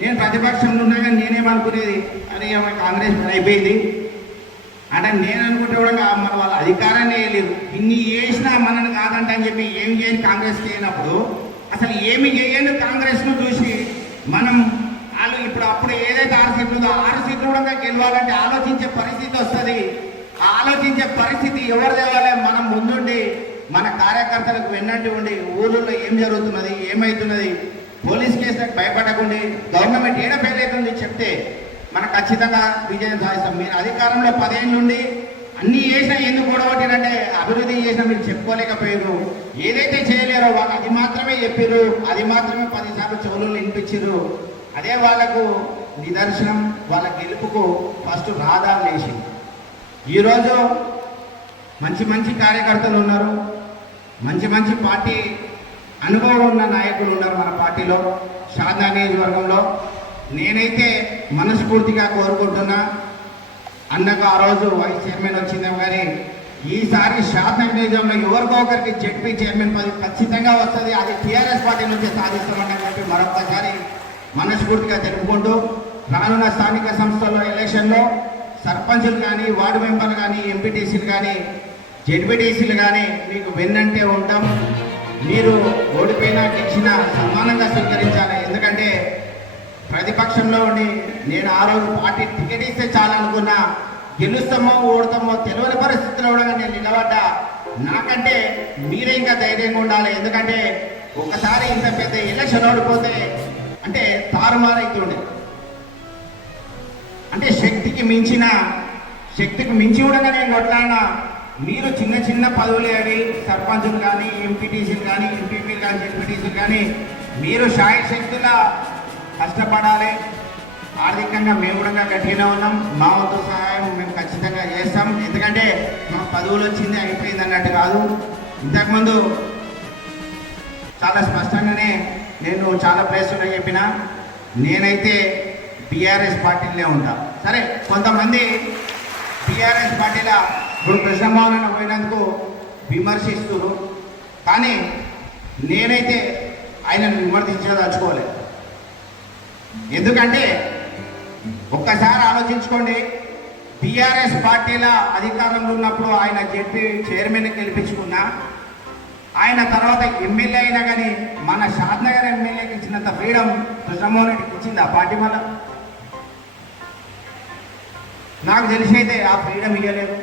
నేను ప్రతిపక్షంలో ఉన్నా కానీ నేనేమనుకునేది, అని కాంగ్రెస్ అయిపోయింది అంటే నేను అనుకుంటే కూడా మన వాళ్ళ అధికారాన్ని వేయలేదు. ఇన్ని చేసినా మనని కాదంట అని చెప్పి ఏమి చేయని కాంగ్రెస్ చేయనప్పుడు అసలు ఏమి చేయని కాంగ్రెస్ను చూసి మనం వాళ్ళు అప్పుడు ఏదైతే 6 సీట్లు ఉందో 6 సీట్లు కూడా గెలవాలంటే ఆలోచించే పరిస్థితి వస్తుంది. ఆలోచించే పరిస్థితి ఎవరు తేవాలి? మనం ముందుండి మన కార్యకర్తలకు వెన్నంటి ఉండి ఊళ్ళో ఏం జరుగుతున్నది, ఏమవుతున్నది, పోలీస్ కేసులకు భయపడకుండా గవర్నమెంట్ ఏడ ఫెయిల్ అవుతుంది చెప్తే మనం ఖచ్చితంగా విజయం సాధిస్తాం. మీరు అధికారంలో 10 ఏళ్ళ నుండి అన్ని చేసినా ఎందుకు గొడవట్టినంటే అభివృద్ధి చేసినా మీరు చెప్పుకోలేకపోయారు. ఏదైతే చేయలేరో వాళ్ళు అది మాత్రమే చెప్పారు, అది మాత్రమే 10 సార్లు చెవులు వినిపించారు. అదే వాళ్ళకు నిదర్శనం, వాళ్ళ గెలుపుకు ఫస్ట్ రాధాలు వేసింది. ఈరోజు మంచి మంచి కార్యకర్తలు ఉన్నారు, మంచి మంచి పార్టీ అనుభవం ఉన్న నాయకులు ఉన్నారు మన పార్టీలో. షాద్నగర్ నియోజకవర్గంలో నేనైతే మనస్ఫూర్తిగా కోరుకుంటున్నా, అన్నకు ఆ రోజు వైస్ చైర్మన్ వచ్చిందేమో కానీ ఈసారి షాద్నగర్ నియోజకవర్గంలో ఎవరికో ఒకరికి జెడ్పీ చైర్మన్ పదవి ఖచ్చితంగా వస్తుంది. అది టీఆర్ఎస్ పార్టీ నుంచి సాధిస్తామని చెప్పి మరొకసారి మనస్ఫూర్తిగా తెలుపుకుంటూ, రానున్న స్థానిక సంస్థల ఎలక్షన్లో సర్పంచులు కానీ, వార్డు మెంబర్లు కానీ, ఎంపీటీసీలు కానీ, జెడ్పీటీసీలు కానీ మీకు వెన్నంటే ఉంటాం. మీరు ఓడిపోయినా గెలిచినా సమానంగా స్వీకరించాలి. ఎందుకంటే ప్రతిపక్షంలో ఉండి నేను ఆ రోజు పార్టీ టికెట్ ఇస్తే చాలనుకున్నా, గెలుస్తామో ఓడతామో తెలియని పరిస్థితిలో కూడా నేను నిలబడ్డా. నాకంటే మీరే ఇంకా ధైర్యంగా ఉండాలి. ఎందుకంటే ఒకసారి ఇంత పెద్ద ఎలక్షన్ ఓడిపోతే అంటే తారుమారైతుండే, అంటే శక్తికి మించి కూడా నేను కొట్లాడినా. మీరు చిన్న చిన్న పదవులు అవి సర్పంచులు కానీ, ఎంపీటీసీలు కానీ, ఎంపీపీలు కానీ, జెడ్పీటీసీలు కానీ మీరు శాయశక్తులా కష్టపడాలి. ఆర్థికంగా మేము కూడా గట్టిగానే ఉన్నాం. మా వంతు సహాయం మేము ఖచ్చితంగా చేస్తాం. ఎందుకంటే మా పదవులు వచ్చింది అయిపోయింది అన్నట్టు కాదు. ఇంతకుముందు చాలా స్పష్టంగానే నేను చాలా ప్లేస్లో చెప్పిన, నేనైతే టీఆర్ఎస్ పార్టీలనే ఉంటా. సరే, కొంతమంది టీఆర్ఎస్ పార్టీలో ఇప్పుడు కృష్ణమోహన్ పోయినందుకు విమర్శిస్తున్నారు, కానీ నేనైతే ఆయనను విమర్శించదలుచుకోలేదు. ఎందుకంటే ఒక్కసారి ఆలోచించుకోండి, టీఆర్ఎస్ పార్టీల అధికారంలో ఉన్నప్పుడు ఆయన జెడ్పీ చైర్మన్ గెలిపించుకున్నా, ఆయన తర్వాత ఎమ్మెల్యే అయినా కానీ మన షాద్నగర్ ఎమ్మెల్యేకి ఇచ్చినంత ఫ్రీడమ్ కృష్ణమోహన్ రెడ్డికి ఇచ్చింది ఆ పార్టీ వల్ల. నాకు తెలిసైతే ఆ ఫ్రీడమ్ ఇవ్వలేదు.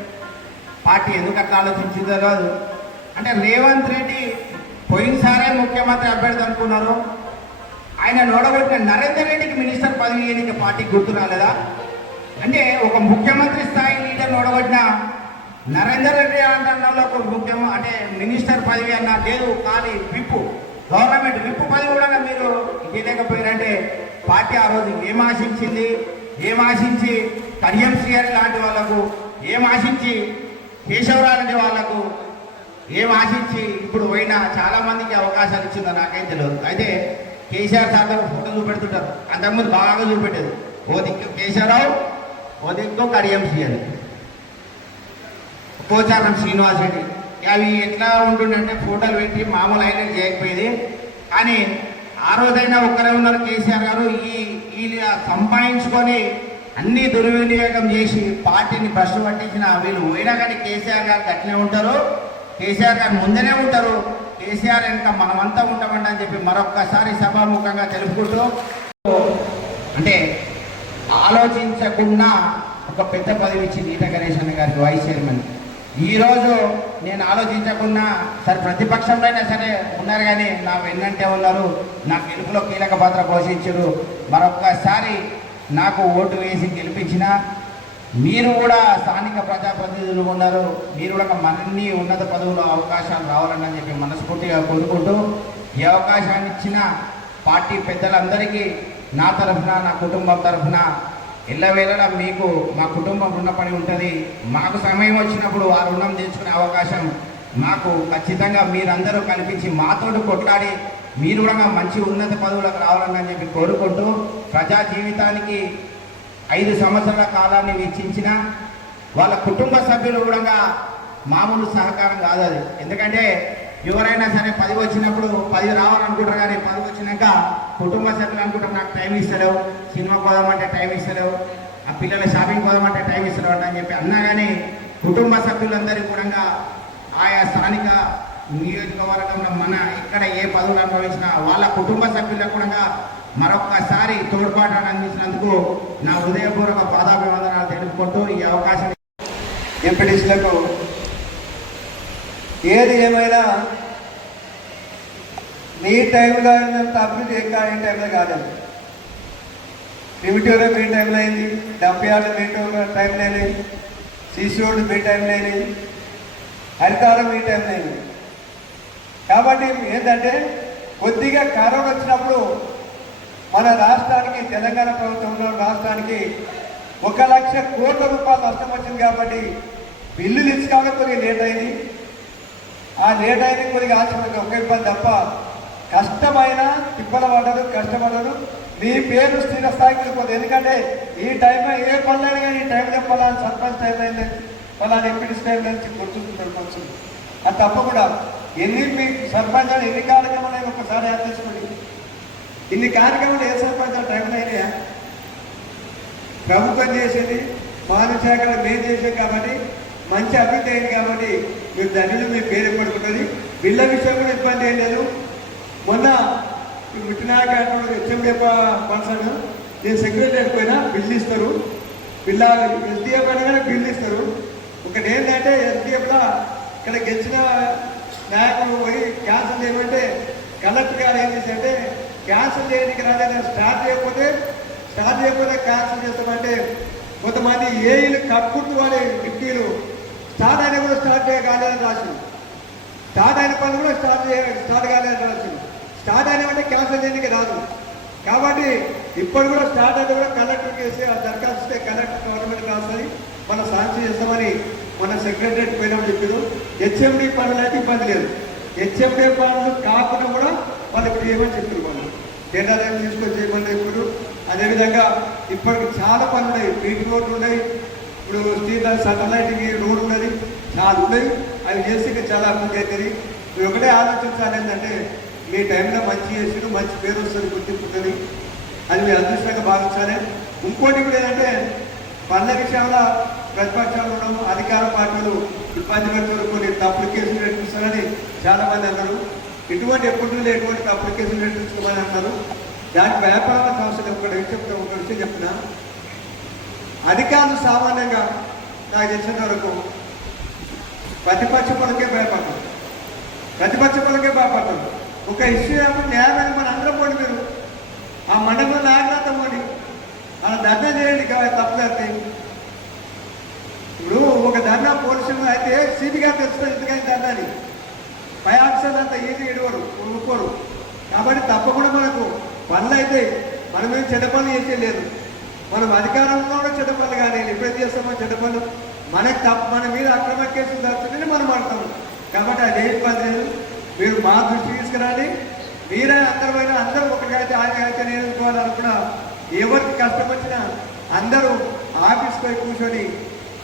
పార్టీ ఎందుకు అట్లా ఆలోచించిందో కాదు. అంటే రేవంత్ రెడ్డి పోయినసారే ముఖ్యమంత్రి అభ్యర్థి అనుకున్నారు, ఆయన నోడగొట్టిన నరేందర్ రెడ్డికి మినిస్టర్ పదవి ఎన్నిక పార్టీకి గుర్తు రాలేదా? అంటే ఒక ముఖ్యమంత్రి స్థాయి లీడర్ నోడగొట్టిన నరేందర్ రెడ్డి అంటున్న ముఖ్యం అంటే మినిస్టర్ పదవి అన్నా లేదు, ఖాళీ విప్పు, గవర్నమెంట్ విప్పు పదవి కూడా మీరు ఇవ్వలేకపోయారంటే పార్టీ ఆ రోజు ఏం ఆశించింది? ఏం ఆశించి కడియం శ్రీహరి లాంటి వాళ్ళకు, ఏం ఆశించి కేశవరావు లాంటి వాళ్ళకు, ఏం ఆశించి ఇప్పుడు పోయినా చాలా మందికి అవకాశాలు ఇచ్చిందో నాకైతే తెలియదు. అయితే కేసీఆర్ సార్ ఫోటో చూపెడుతుంటారు, అంతకుముందు బాగా చూపెట్టేది. ఓ దిక్కు కేశవరావు, ఓ దిక్కు కడియం శ్రీహరి, పోచారం శ్రీనివాస్ రెడ్డి. అవి ఎట్లా ఉంటుందంటే ఫోటోలు పెట్టి మామూలు అయినా చేయకపోయేది. కానీ ఆ రోజైనా ఒక్కరే ఉన్నారు కేసీఆర్ గారు. ఈ సంపాదించుకొని అన్ని దుర్వినియోగం చేసి పార్టీని భ్రష్టు పట్టించిన వీళ్ళు పోయినా కానీ కేసీఆర్ గారు అట్లనే ఉంటారు, కేసీఆర్ గారు ముందనే ఉంటారు, కేసీఆర్ వెనుక మనమంతా ఉంటామండి అని చెప్పి మరొక్కసారి సభాముఖంగా తెలుపుకుంటూ, అంటే ఆలోచించకుండా ఒక పెద్ద పదవి ఇచ్చింది ఈట గణేష్ అన్న గారికి వైస్ చైర్మన్. ఈరోజు నేను ఆలోచించకుండా సరే ప్రతిపక్షంలో అయినా సరే ఉన్నారు, కానీ నా వెన్నంటే ఉన్నారు, నా గెలుపులో కీలక పాత్ర పోషించారు. మరొక్కసారి నాకు ఓటు వేసి గెలిపించిన మీరు కూడా స్థానిక ప్రజాప్రతినిధులు ఉన్నారు, మీరు కూడా మరిన్ని ఉన్నత పదవుల్లో అవకాశాలు రావాలని చెప్పి మనస్ఫూర్తిగా కోరుకుంటూ, ఈ అవకాశాన్ని ఇచ్చిన పార్టీ పెద్దలందరికీ నా తరఫున, నా కుటుంబం తరఫున ఎల్లవేళలా మీకు మా కుటుంబం రుణపడి ఉంటుంది. మాకు సమయం వచ్చినప్పుడు ఆ రుణం తీర్చుకునే అవకాశం మాకు ఖచ్చితంగా మీరందరూ కల్పించి మాతోటి కొట్లాడి మీరు కూడా మంచి ఉన్నత పదవులకు రావాలని చెప్పి కోరుకుంటూ, ప్రజా జీవితానికి 5 సంవత్సరాల కాలాన్ని వెచ్చించిన వాళ్ళ కుటుంబ సభ్యులు కూడా మామూలు సహకారం కాదు అది. ఎందుకంటే ఎవరైనా సరే 10 వచ్చినప్పుడు 10 రావాలనుకుంటారు, కానీ 10 వచ్చినాక కుటుంబ సభ్యులు అనుకుంటారు నాకు టైం ఇస్తలేవు, సినిమా పోదామంటే టైం ఇస్తలేవు, ఆ పిల్లల షాపింగ్ పోదామంటే టైం ఇస్తలేవు అని చెప్పి అన్నా కానీ కుటుంబ సభ్యులందరికీ కూడా ఆయా స్థానిక నియోజకవర్గంలో మన ఇక్కడ ఏ పదవులు అనుభవించినా వాళ్ళ కుటుంబ సభ్యులకు కూడా మరొక్కసారి తోడ్పాటు అందించినందుకు నా హృదయపూర్వక పాదాభివందనాలు తెలుపుకుంటూ ఈ అవకాశం ఎంపీటీసీలకు ఏది ఏమైనా మీ టైంలో అయినంత అభివృద్ధి ఏ టైంలో కాలేదు. ప్రిమిటివ్లో మీ టైంలో అయింది, డంప్యార్డ్లో మీ టైంలో అయినాయి, సీసీ రోడ్డు మీ టైంలో అయినాయి, హరితారం మీ టైంలో అయినాయి. కాబట్టి ఏంటంటే కొద్దిగా కరోనా వచ్చినప్పుడు మన రాష్ట్రానికి, తెలంగాణ ప్రభుత్వంలో రాష్ట్రానికి 1,00,000 కోట్ల రూపాయలు నష్టం వచ్చింది. కాబట్టి బిల్లులు ఇచ్చుకోవడం కొద్దిగా లేట్ అయింది. ఆ లేట్ అయిన కొద్దిగా ఆశ్చర్యంగా ఒక ఇబ్బంది తప్ప కష్టమైన తిప్పల పడ్డరు, కష్టపడ్డరు. మీ పేరు స్థిర స్థాయికి వెళ్ళిపోతుంది. ఎందుకంటే ఈ టైంలో ఏ పనులైనా కానీ ఈ టైంలో పలానా సర్పంచ్ టైం అయింది, పలానా ఎంపీటీసీ టైం నుంచి గుర్తుంటారు కొంచెం. అది తప్ప కూడా మీ సర్పంచ్ అని ఎన్ని కార్యక్రమాలు ఒకసారి యాడ్ చేసుకోండి. ఇన్ని కార్యక్రమాలు ఏ సర్పంచ్ టైంలో అయినాయా? ప్రభుత్వం చేసేది, మానవ శాఖలు మేము చేసాం కాబట్టి మంచి అభివృద్ధి అయింది. కాబట్టి మీరు ధనులు మీ పేరు పడుకుంటుంది. బిల్ల విషయం కూడా ఇబ్బంది ఏం లేదు. మొన్న మిట్టినాయక హెచ్ఎండే ఫంక్షన్ నేను సెక్రటరీ అయిపోయినా బిల్లు ఇస్తారు, బిల్లా ఎస్డిఎఫ్ అనగానే బిల్లు ఇస్తారు. ఒకటి ఏంటంటే ఎస్డిఎఫ్లో ఇక్కడ గెలిచిన నాయకులు పోయి క్యాన్సిల్ చేయమంటే కలెక్టర్ గారు ఏం చేశారంటే క్యాన్సిల్ చేయడానికి రాదని స్టార్ట్ చేయకపోతే క్యాన్సిల్ చేస్తామంటే కొంతమంది ఏఈలు కట్టుకుంటూ వాడే డిప్టీలు స్టార్ట్ అయినా కూడా స్టార్ట్ కాలేదని రాసింది. స్టార్ట్ అయిన పనులు కూడా స్టార్ట్ కాలేదని రాసింది. స్టార్ట్ అయినామంటే క్యాన్సిల్ చేయడానికి రాదు. కాబట్టి ఇప్పుడు కూడా స్టార్ట్ అయితే కూడా కలెక్టర్ చేసి ఆ దరఖాస్తు ఇస్తే కలెక్టర్ గవర్నమెంట్ రాస్తుంది, మనం శాంక్షన్ చేస్తామని మన సెక్రటరీ పోయినప్పుడు చెప్పారు. హెచ్ఎండి పనులు అయితే ఇబ్బంది లేదు. హెచ్ఎండి పనులు కాకుండా కూడా వాళ్ళకి చేయమని చెప్పారు. వాళ్ళు టెండర్ తీసుకొని చేయమని చెప్పారు. అదేవిధంగా ఇప్పటికి చాలా పనులు ఉన్నాయి. బీట్ రోడ్లు ఉన్నాయి, ఇప్పుడు స్ట్రీట్ సాటిలైటింగ్ రోడ్ ఉన్నది, చాలా ఉన్నాయి. అవి చేసి ఇంకా చాలా అభివృద్ధి అవుతుంది. మీరు ఒకటే ఆలోచించాలి ఏంటంటే మీ టైంలో మంచి చేసి మంచి పేరు వస్తుంది, గుర్తింపు ఉంటుంది. అది మీరు అదృష్టంగా భావించాలి. ఇంకోటి కూడా ఏంటంటే పనుల విషయంలో ప్రతిపక్షాలు ఉండము, అధికార పార్టీలు ఇబ్బంది పెడుతున్నారు, కొన్ని తప్పుడు కేసులు పెట్టిస్తారని చాలామంది అన్నారు. ఎటువంటి ఎప్పుడు ఎటువంటి తప్పుడు కేసులు పెట్టించుకోమని అన్నారు. దానికి భయపడాల అవసరం ఒక విషయం చెప్తున్నా. అధికారులు సామాన్యంగా నాకు తెలిసిన వరకు ప్రతిపక్ష పనులకే భయపడతారు. ఒక ఇష్యూ ఏమో న్యాయమైన మన అందరం పోండి, మీరు ఆ మండలంలో నాయకులంతా పోండి, అలా ధర్నా చేయండి. తప్పు చేస్తే ఇప్పుడు ఒక ధర్నా పోలీసులు అయితే సిబిగా తెలుస్తుంది ఎందుకని ధర్నాని పై ఆఫీసర్లు అంతా ఈజీ ఒప్పుకోరు. కాబట్టి తప్పకుండా మనకు పనులు అయితే మనమేం చెడ్డ పనులు చేసే లేదు. మనం అధికారంలో కూడా చెడ్డ పనులు కానీ ఎప్పుడైతే చేస్తామో చెడ్డ పనులు మనకు మన మీద అక్రమ కేసులు జరుగుతుందని మనం ఆడతాము. కాబట్టి అదే ఇబ్బంది లేదు. మీరు మా దృష్టి తీసుకురాలి. మీరే అందరూ ఒకటికైతే ఆయన నేను అనుకోవాలనుకున్నా ఎవరికి కష్టం వచ్చినా అందరూ ఆఫీస్కి పోయి కూర్చొని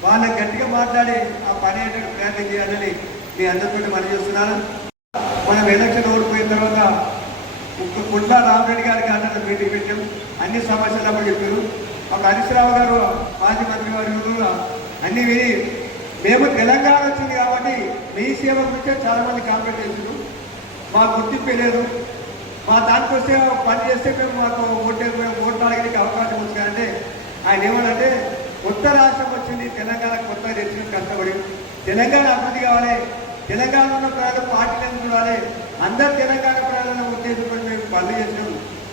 వాళ్ళని గట్టిగా మాట్లాడి ఆ పని ఏంటంటే ప్రయత్నం చేయాలని మీ అందరితో మనం చేస్తున్నాను. మనం ఎలక్షన్ ఓడిపోయిన తర్వాత కుంట్ల రామరెడ్డి గారికి అందరూ మీటింగ్ పెట్టాం. అన్ని సమస్యలు అప్పుడు చెప్పారు. అప్పుడు హరీశ్రావు గారు మాజీ మంత్రి గారు అన్ని విని మేము తెలంగాణ వచ్చింది కాబట్టి మీ సేవ గురించే చాలామంది కాంప్లైంట్ చేశారు. మాకు గుర్తింపే లేదు, మా దానికి వస్తే పని చేస్తే మేము మాకు ఓట్లు అడగడానికి అవకాశం వచ్చింది అంటే ఆయన ఏమనంటే కొత్త రాష్ట్రం వచ్చింది, తెలంగాణ కొత్త తెచ్చిన కష్టపడి తెలంగాణ అభివృద్ధి కావాలి, తెలంగాణ ఉన్న ప్రజలు పార్టీలను చూడాలి, అందరు తెలంగాణ ప్రజలను ఉద్దేశించి మేము పనులు చేసినాం.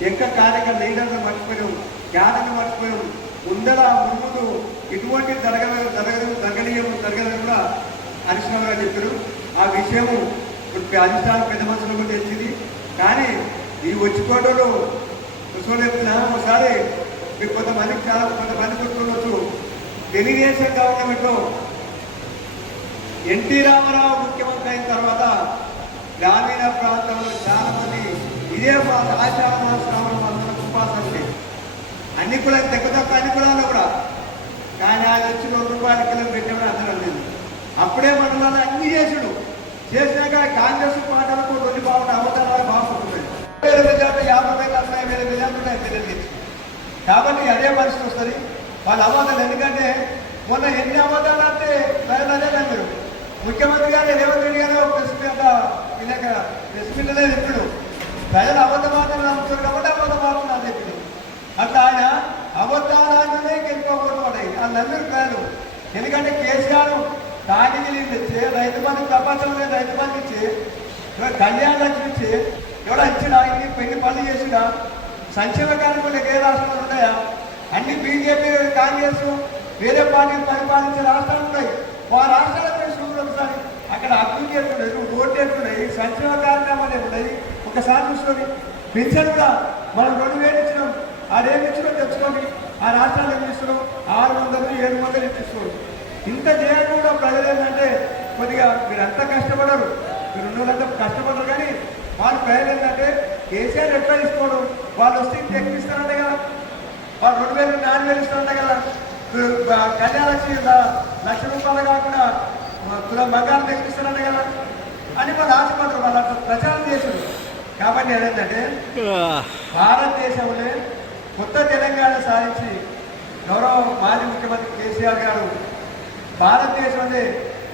ఎక్కడ కార్యక్రమం లీడర్లు మర్చిపోయాం, జ్ఞానాన్ని మర్చిపోయాం. ముందు ఇటువంటి జరగదని కూడా హరీశ్రావు గారు చెప్పారు. ఆ విషయము అధిష్టానం పెద్ద మనుషులకు తెలిసింది. కానీ ఈ వచ్చికోటలో చెప్తున్నా ఒకసారి మీకు కొంతమంది గుర్తుండొచ్చు. తెలుగుదేశం గవర్నమెంట్లో ఎన్టీ రామారావు ముఖ్యమంత్రి అయిన తర్వాత గ్రామీణ ప్రాంతంలో చాలా మంది ఇదే ఆచారం ఉపాసన అన్ని కులాలు తక్కువ అన్ని కులాల్లో కూడా. కానీ ఆయన వచ్చి ₹2 పెట్టేవాడు అందరూ లేదు. అప్పుడే మండలాలు అన్ని చేసినాక కాంగ్రెస్ పార్టీలకు రెండు బాగుంటే అవతారాలు బాగుంటుంది. 50,000 50,000 కాబట్టి అదే పరిస్థితి వస్తుంది. వాళ్ళ అబద్ధాలు ఎందుకంటే మొన్న ఎన్ని అబద్ధాలు అంటే ప్రజలు అదే మీరు ముఖ్యమంత్రి గారు రేవంత్ రెడ్డి గారు ప్రెస్ మీట్లనే చెప్పాడు. ప్రజలు అబద్ధమాటలు నమ్ముతారు కాబట్టి అబద్ధమాటలు చెప్పాడు. అట్లా ఆయన అబద్ధాలనే గెలుపుకోకూడదు. వాళ్ళు నమ్మిరు ప్రజలు. ఎందుకంటే కేసీఆర్ తాగిలి తెచ్చి రైతు బంధు ప్రపంచం లేదు రైతు బంధు ఇచ్చి కళ్యాణ లక్ష్మి ఇచ్చి ఎవడో ఇచ్చినా ఇన్ని పెళ్లి పనులు చేసినా సంక్షేమ కార్యక్రమాలకు ఏ రాష్ట్రాలు ఉన్నాయా? అన్ని బీజేపీ కాంగ్రెస్ వేరే పార్టీలు పరిపాలించే రాష్ట్రాలు ఉన్నాయి. ఆ రాష్ట్రాలకు చూసుకుంటే ఒకసారి అక్కడ అభివృద్ధి ఎట్లున్నాయి, ఓట్లు ఎట్లున్నాయి, సంక్షేమ కార్యక్రమాలు ఎట్లున్నాయి ఒకసారి చూసుకొని పెన్షన్ కూడా మనం 2000 ఇచ్చినాం. ఆడేమి ఇచ్చినా తెచ్చుకొని ఆ రాష్ట్రాలు ఏమి ఇస్తున్నాం 600, 700 ఇచ్చిస్తున్నాం. ఇంత చేయడం కూడా ప్రజలు ఏంటంటే కొద్దిగా మీరు అంతా కష్టపడరు, మీరు ఉన్నదంతా కష్టపడరు. కానీ వాళ్ళు ప్రజలు ఏంటంటే కేసీఆర్ ఎట్లా ఇసుకోవడం, వాళ్ళు వస్తే ఇంత ఎక్కువ ఇస్తారంట కదా, వాళ్ళు 2000, 4000 ఇస్తారంట కదా. కళ్యాణ లక్ష్మి ₹1,00,000 కాకుండా తులం బంగారం తెచ్చిస్తారంట కదా అని వాళ్ళు ఆశపడరు. వాళ్ళు అట్లా ప్రచారం చేశారు. కాబట్టి ఏంటంటే భారతదేశంలో కొత్త తెలంగాణ సాధించి గౌరవ మాజీ ముఖ్యమంత్రి కేసీఆర్ గారు భారతదేశంలో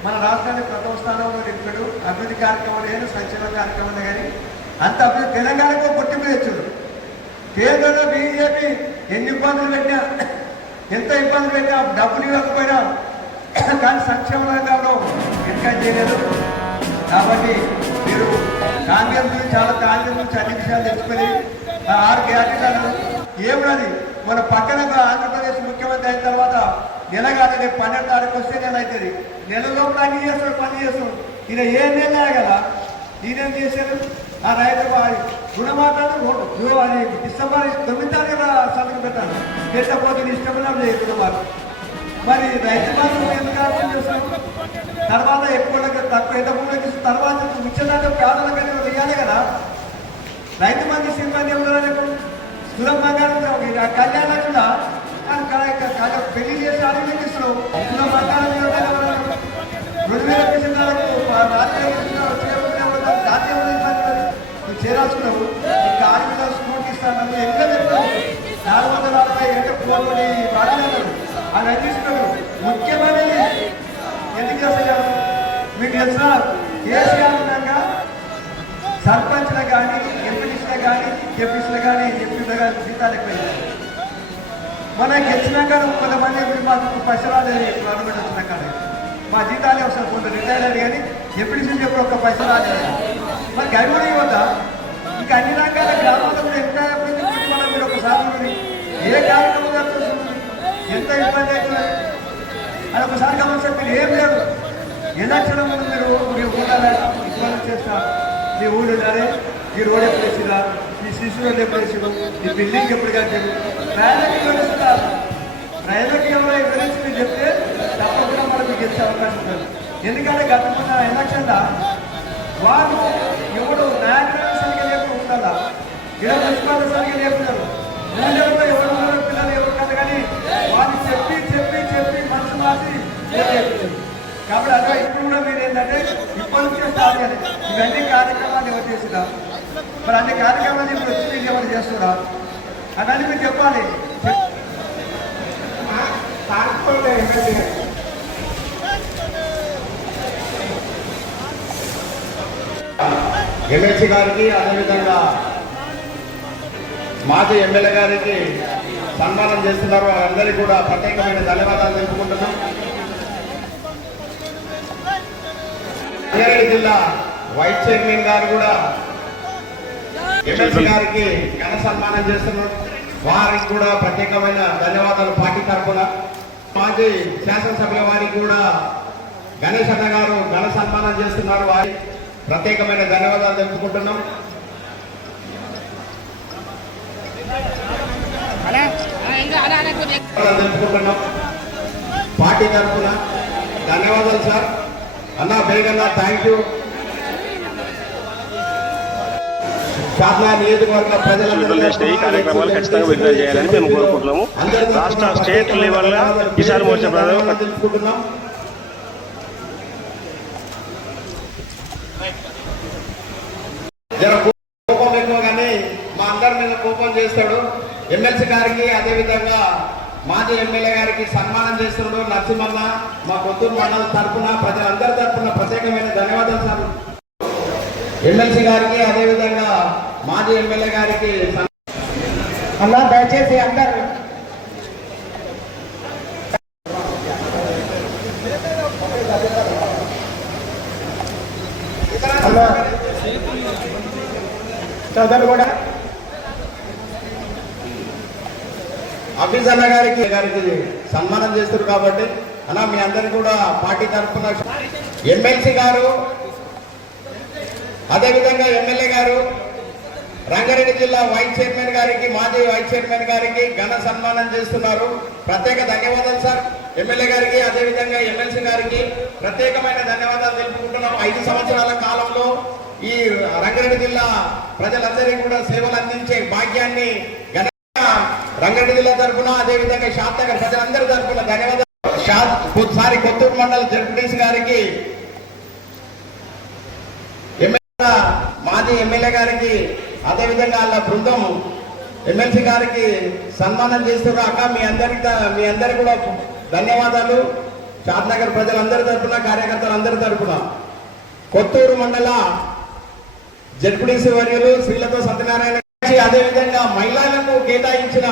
మన రాష్ట్రాన్ని ప్రథమ స్థానంలో నిలిపాడు. అభివృద్ధి కార్యక్రమాలు లేదు, సంక్షేమ కార్యక్రమాలు కానీ అంత అభివృద్ధి తెలంగాణకు గుర్తింపు తెచ్చాడు. కేంద్రంలో బీజేపీ ఎన్ని ఇబ్బందులు పెట్టినా, ఎంత ఇబ్బందులు పెట్టినా, డబ్బులు ఇవ్వకపోయినా కానీ సంక్షేమ రంగంలో ఇంకా చేయలేదు. కాబట్టి మీరు కాంగ్రెస్ గురించి అన్ని విషయాలు తెలుసుకొని 6 గ్యారెంటీలను ఏమున్నది మన పక్కన ఆంధ్రప్రదేశ్ ముఖ్యమంత్రి అయిన తర్వాత నెల కాదు, రేపు 12వ తారీఖు వస్తే నెల అవుతుంది. నెల లోపల అన్ని చేస్తాడు, పని చేస్తాడు. ఈయన ఏ నెల కదా ఈయనేం చేశారు? ఆ రైతు రుణమాటాలు అది డిసెంబర్ 9వ తారీఖు సంతకం పెట్టాను. పెట్టకపోతే ఇష్టమైన రుణమాటం. మరి రైతు బంధు ఎందుకు ఆలోచన చేస్తాం? తర్వాత ఎక్కువ తక్కువ ఎంత భూమికి తర్వాత ఉచితంగా పేదలకని వేయాలి కదా. రైతు బంధు సిబ్బంది ఎవరు తులం బంగారం కళ్యాణ లక్ష్మిగా పెళ్లి చేసి ఆరోగ్యం తులం బంగారం 2000 నువ్వు చేరాల్సుకున్నావు. ఇంకా 6,000 స్కూల్కి ఇస్తాను ఎక్కడ చెప్తాను. 460 వాడినారు అది అందిస్తున్నాడు. ముఖ్యమైనది ఎందుకు చేస్తారు మీకు తెలుసా? కేసీఆర్ ఉన్నాక సర్పంచ్లకు కానీ, ఎంపీటీసీలకు కానీ, ఎంపీసీలకు కానీ, ఎంపీలకు కానీ జీతాలు ఎక్కువైంది. మనం గెలిచినాక కొంతమంది ఇప్పుడు మాకు పైసలు రాలేదు. గవర్నమెంట్ వచ్చినాక మా జీతాలే ఒకసారి కొంత రిటైర్ అయ్యి కానీ ఎంపీటీసీ చెప్పి ఒక్క పైసలు రాలేదు. మరి గైడ్ ఇవ్వద్దా? ఇంకా అన్ని రకాల గ్రామాల్లో కూడా ఎంత అభివృద్ధి మనం మీరు ఒకసారి ఏ కార్యక్రమం జరుగుతుంది, ఎంత ఇబ్బంది అవుతుంది అని ఒకసారి గమనిస్తే మీరు ఏం లేదు. ఎలక్షన్ ముందు మీరు ఉండాలి, ఇబ్బంది చేస్తా మీ ఊళ్ళు ఉండాలి. ఈ రోడ్ ఎప్పుడు వేసిరా, ఈ శిశు రోడ్ ఎప్పుడు వేసారు, ఈ బిల్డింగ్ ఎప్పుడు కట్టారు, ప్రజలకు వివరిస్తున్నారు. ప్రజలకు ఎవరో వివరించి మీరు చెప్తే తప్పకుండా మనకు గెలిచే అవకాశం ఉంటుంది. ఎందుకంటే గతంలో ఎలక్షన్లో వాళ్ళు ఎవడు నాయకులు సరిగ్గా లేకుండా ఉండాలా, ఇలా మున్సిపాలిటీ సరిగ్గా లేకున్నారు. ఊళ్ళలో ఎవరు పిల్లలు ఎవరు కదా కానీ వాళ్ళు చెప్పి చెప్పి చెప్పి మనసు మార్చి కాబట్టి అదే ఇప్పుడు కూడా మీరు ఏంటంటే ఇప్పటి నుంచే స్టార్ట్ చేయాలి. ఇవన్నీ కార్యక్రమాలు ఎవరు చేసినా మరి అన్ని కార్యక్రమాలు ఇప్పుడు వచ్చి మీరు ఎవరు చేస్తున్నా అదని మీరు చెప్పాలి. ఎమ్మెల్సీ గారికి అదేవిధంగా మాజీ ఎమ్మెల్యే గారికి సన్మానం చేస్తున్నారు. వారందరికీ కూడా ప్రత్యేకమైన ధన్యవాదాలు తెలుపుకుంటున్నాం. రంగారెడ్డి జిల్లా వైస్ చైర్మన్ గారు కూడా ఎమ్మెల్సీ గారికి ఘన సన్మానం చేస్తున్నారు. వారికి కూడా ప్రత్యేకమైన ధన్యవాదాలు పార్టీ తరఫున. మాజీ శాసనసభ్యుల వారికి కూడా గణేష్ అన్న గారు ఘన సన్మానం చేస్తున్నారు. వారికి ప్రత్యేకమైన ధన్యవాదాలు తెలుపుకుంటున్నాం. తెలుపుకుంటున్నాం పార్టీ తరఫున. ధన్యవాదాలు సార్. అన్నా బేగన్నా థ్యాంక్ యూ. శాసన నియోజకవర్గ ప్రజలందరూ ఈ కార్యక్రమాలు ఖచ్చితంగా విడుదల చేయాలని మేము కోరుకుంటున్నాము. రాష్ట్ర స్టేట్ లెవెల్ కిసాన్ మోర్చా ప్రధాన తెలుపుకుంటున్నాం. కోపం ఎక్కువగానే మా అందరి మీద కోపం చేస్తాడు. ఎమ్మెల్సీ గారికి అదేవిధంగా మాజీ ఎమ్మెల్యే గారికి సన్మానం చేస్తున్నాడు నరసింహన్న. మా కొత్తూరు మండలం తరఫున ప్రజలందరి తరఫున ప్రత్యేకమైన ధన్యవాదాలు సార్. ఎమ్మెల్సీ గారికి అదేవిధంగా మాజీ ఎమ్మెల్యే గారికి అలా దయచేసి అందరు అలా చదువు కూడా ఆఫీస్ అన్న గారికి సన్మానం చేస్తారు కాబట్టి అన్న మీ అందరికి కూడా పార్టీ తరఫున ఎమ్మెల్సీ గారు అదేవిధంగా ఎమ్మెల్యే గారు రంగారెడ్డి జిల్లా వైస్ చైర్మన్ గారికి మాజీ వైస్ చైర్మన్ గారికి ఘన సన్మానం చేస్తున్నారు. ప్రత్యేక ధన్యవాదాలు సార్ ఎమ్మెల్యే గారికి అదేవిధంగా ఎమ్మెల్సీ గారికి ప్రత్యేకమైన ధన్యవాదాలు తెలుపుకుంటున్నాం. 5 సంవత్సరాల కాలంలో ఈ రంగారెడ్డి జిల్లా ప్రజలందరికీ కూడా సేవలు అందించే భాగ్యాన్ని రంగారెడ్డి జిల్లా తరఫున అదేవిధంగా షాద్ నగర్ ప్రజలందరి తరఫున ధన్యవాదాలు. కొత్తూరు మండల జడ్పీటీసీ గారికి మాజీ ఎమ్మెల్యే గారికి అదేవిధంగా వాళ్ళ బృందం ఎమ్మెల్సీ గారికి సన్మానం చేస్తున్నారు. అక్క మీ అందరికి కూడా ధన్యవాదాలు. షాద్ నగర్ ప్రజలందరి తరఫున కార్యకర్తలందరి తరఫున కొత్తూరు మండల జడ్పీటీసీ వర్యులు శ్రీలతో సత్యనారాయణ అదేవిధంగా మహిళలకు కేటాయించిన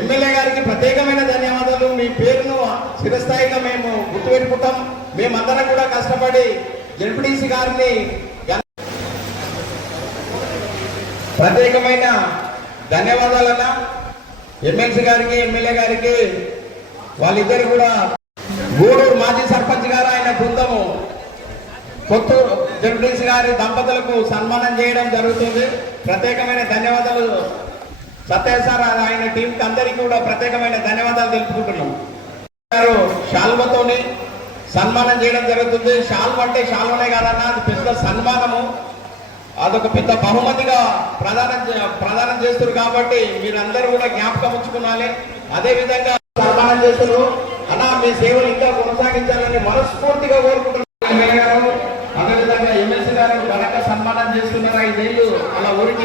ఎమ్మెల్యే గారికి ప్రత్యేకమైన ధన్యవాదాలు. మీ పేరును చిరస్థాయిగా మేము గుర్తుపెట్టుకుంటాం. మేమందరం కూడా కష్టపడి జడ్పీటీసీ గారిని ప్రత్యేకమైన ధన్యవాదాలన్నా ఎమ్మెల్సీ గారికి ఎమ్మెల్యే గారికి వాళ్ళిద్దరు కూడా గూడూరు మాజీ సర్పంచ్ గారు ఆయన బృందము కొత్తూరు జడ్పీటీసీ గారి దంపతులకు సన్మానం చేయడం జరుగుతుంది. ప్రత్యేకమైన ధన్యవాదాలు సత్య సార్ ఆయన టీంకి అందరికీ కూడా ప్రత్యేకమైన ధన్యవాదాలు తెలుపుకుంటున్నాం. షాల్వతోని సన్మానం చేయడం జరుగుతుంది. షాల్వ అంటే షాల్వనే కాదన్నా అది పెద్ద సన్మానము, అదొక పెద్ద బహుమతిగా ప్రదానం చేస్తారు కాబట్టి మీరందరూ కూడా జ్ఞాపకం ఉంచుకోవాలి. అదేవిధంగా సన్మానం చేస్తారు అన్నా మీ సేవలు ఇంకా కొనసాగించాలని మనస్ఫూర్తిగా కోరుకుంటున్నారు. ఎమ్మెల్యే గారు అదేవిధంగా ఎమ్మెల్సీ గారు ఘనంగా సన్మానం చేస్తున్నారు. 5 ఏళ్ళు అలా ఊరికి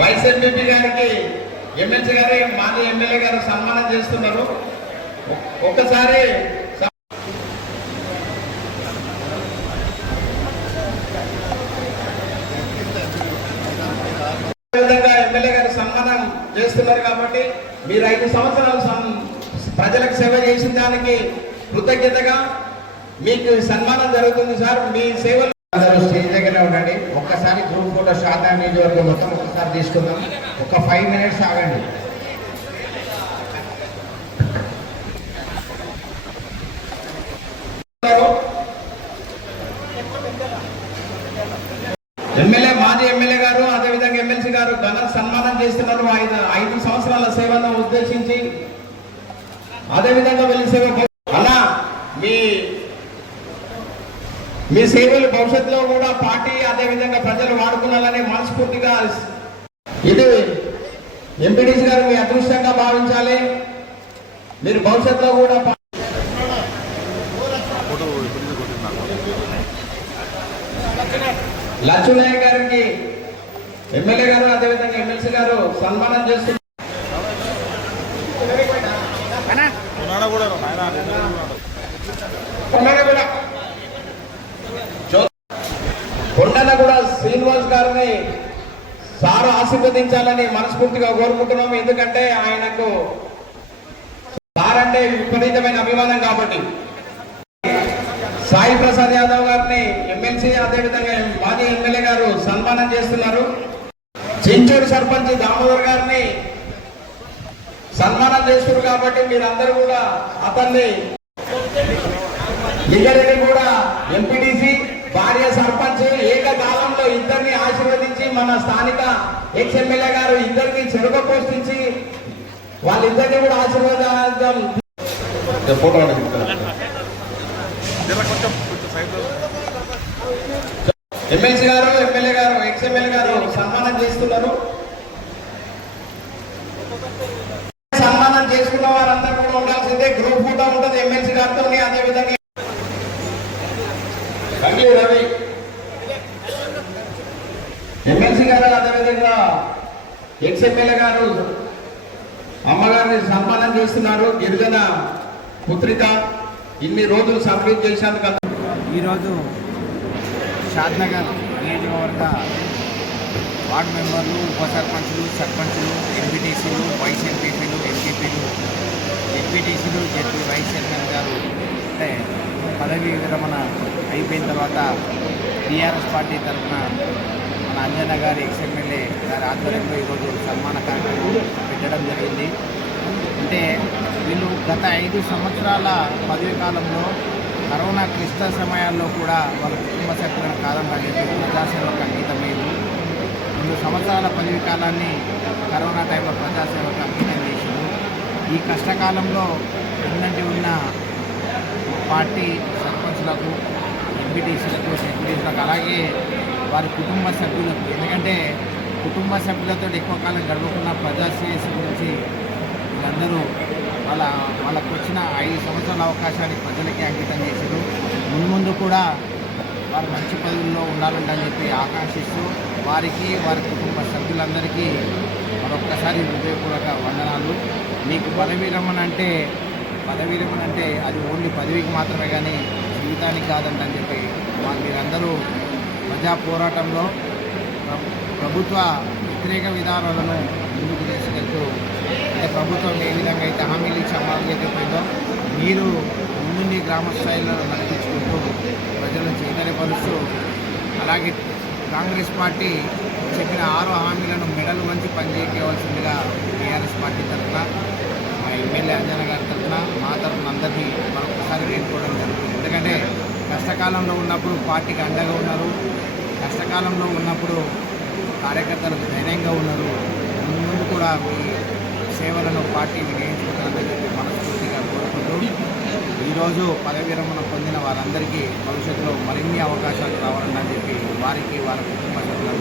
వైస్ ఎంపీ గారికి ఎమ్మెల్సీ గారి మాజీ ఎమ్మెల్యే గారు సన్మానం చేస్తున్నారు. ఒక్కసారి ఎమ్మెల్యే గారు సన్మానం చేస్తున్నారు కాబట్టి మీరు 5 సంవత్సరాలు ప్రజలకు సేవ చేసిన దానికి కృతజ్ఞతగా మీకు సన్మానం జరుగుతుంది సార్. మీ సేవలు అందరూ స్టేజ్ దగ్గర ఉండండి. ఒక్కసారి గ్రూప్ ఫోటో షాద్ నగర్ నియోజకవర్గం మొత్తం ఒక్కసారి తీసుకుందాం. ఒక 5 మినిట్స్ ఆగండి. మాజీ ఎమ్మెల్యే గారు అదేవిధంగా ఎమ్మెల్సీ గారు ఘన సన్మానం చేస్తున్నారు. 5 సంవత్సరాల సేవను ఉద్దేశించి అదేవిధంగా వెళ్ళి సేవ అలా మీ సేవలు భవిష్యత్తులో కూడా పార్టీ అదేవిధంగా ప్రజలు వాడుకున్నారని మనస్ఫూర్తిగా ఇది ఎంపీడీసీ గారు మీ అదృష్టంగా భావించాలి. మీరు భవిష్యత్తులో కూడా లక్ష్మీనాయక్ గారికి ఎమ్మెల్యే గారు అదేవిధంగా ఎమ్మెల్సీ గారు సన్మానం చేస్తున్నారు. కొండనగూడ శ్రీనివాస్ గారిని సార్ ఆశీర్వదించాలని మనస్ఫూర్తిగా కోరుకుంటున్నాము. ఎందుకంటే ఆయనకు సార్ అంటే విపరీతమైన అభిమానం కాబట్టి. సాయి ప్రసాద్ యాదవ్ గారిని ఎమ్మెల్సీ అదేవిధంగా మాజీ ఎమ్మెల్యే గారు సన్మానం చేస్తున్నారు. చెంచూరు సర్పంచ్ దామోదర్ గారిని సన్మానం చేస్తున్నారు కాబట్టి మీరందరూ కూడా అతన్ని లింగారెడ్డి కూడా ఎంపీటీసీ భార్య సర్పంచ్ ఏకకాలంలో ఇద్దరిని ఆశీర్వదించి మన స్థానిక ఎక్స్ ఎమ్మెల్యే గారు ఇద్దరిని చెరుక పోషించి వాళ్ళిద్దరిని కూడా ఆశీర్వాదం ఎమ్మెల్సీ గారు ఎమ్మెల్యే గారు ఎక్స్ ఎమ్మెల్యే గారు సన్మానం చేస్తున్నారు. సన్మానం చేసుకున్న వారందరూ కూడా ఉండాల్సిందే. గ్రూప్ ఫోటో ఉంటుంది ఎమ్మెల్సీ గారితో. అదేవిధంగా రవి ఎమ్మెల్సీ గారు అదేవిధంగా ఎక్స్ ఎమ్మెల్యే గారు అమ్మగారిని సన్మానం చేస్తున్నారు. గిరిజన పుత్రిక ఇన్ని రోజులు సబ్మిట్ చేశాను కదా. ఈరోజు షాద్ నగర్ నియోజకవర్గ వార్డు మెంబర్లు, ఉప సర్పంచులు, సర్పంచులు, ఎంపీటీసీలు, వైస్ ఎంపీపీలు, ఎంపీపీలు, ఎంపీటీసీలు, జడ్పీ వైస్ చైర్మన్ గారు అంటే పదవీ విరమణ అయిపోయిన తర్వాత టీఆర్ఎస్ పార్టీ తరఫున మన అంజన్న గారి ఎక్స్ఎమ్మెల్యే గారి ఆధ్వర్యంలో ఈరోజు సన్మాన కార్యక్రమం పెట్టడం జరిగింది. అంటే వీళ్ళు గత 5 సంవత్సరాల పదవి కాలంలో కరోనా క్లిష్ట సమయాల్లో కూడా వాళ్ళ కుటుంబ సభ్యులను కాదని చెప్పి ప్రజాసేవకు అంకితమయ్యారు. 2 సంవత్సరాల పదవి కాలాన్ని కరోనా టైంలో ప్రజాసేవకు అంకితం చేశారు. ఈ కష్టకాలంలో ఉన్నంటి ఉన్న పార్టీ సర్పంచ్లకు, ఎంపీటీసీలకు, సెక్రటరీలకు, అలాగే వారి కుటుంబ సభ్యులకు, ఎందుకంటే కుటుంబ సభ్యులతో ఎక్కువ కాలం గడవకున్న ప్రజాశ్రేయస్సు గురించి వీళ్ళందరూ వాళ్ళకు వచ్చిన 5 సంవత్సరాల అవకాశాన్ని ప్రజలకి అంకితం చేశారు. ముందు కూడా వారు మంచి పదవుల్లో ఉండాలని చెప్పి ఆకాంక్షిస్తూ వారికి వారి కుటుంబ సభ్యులందరికీ మరొక్కసారి హృదయపూర్వక వందనాలు. మీకు పదవీ విరమణ అంటే అది ఓన్లీ పదవికి మాత్రమే కానీ జీవితానికి కాదని చెప్పి మీరందరూ ప్రజా పోరాటంలో ప్రభుత్వ వ్యతిరేక విధానాలను ముందుకు తీసుకెళ్తూ, అంటే ప్రభుత్వం ఏ విధంగా అయితే హామీలు ఇచ్చి అమలు చేయకపోయిందో మీరు ముందుండి గ్రామ స్థాయిలో నడిపించుకుంటూ ప్రజలను చైతన్యపరుస్తూ, అలాగే కాంగ్రెస్ పార్టీ చెప్పిన 6 హామీలను మెడలు వంచి పనిచేయవలసిందిగా టీఆర్ఎస్ పార్టీ తరఫున, మా ఎమ్మెల్యే అంజన గారి తరఫున, మా తరఫున అందరికీ మరొకసారి వేడుకోవడం జరుగుతుంది. ఎందుకంటే కష్టకాలంలో ఉన్నప్పుడు పార్టీకి అండగా ఉన్నారు, కష్టకాలంలో ఉన్నప్పుడు కార్యకర్తలకు ధైర్యంగా ఉన్నారు. ముందు కూడా మీ సేవలను పార్టీ వినియోగించుకుంటారని చెప్పి మనస్ఫూర్తిగా కోరుకుంటూ, ఈరోజు పదవి విరమణ పొందిన వారందరికీ భవిష్యత్తులో మరిన్ని అవకాశాలు రావాలని చెప్పి వారికి, వారి కుటుంబ సభ్యులందరికీ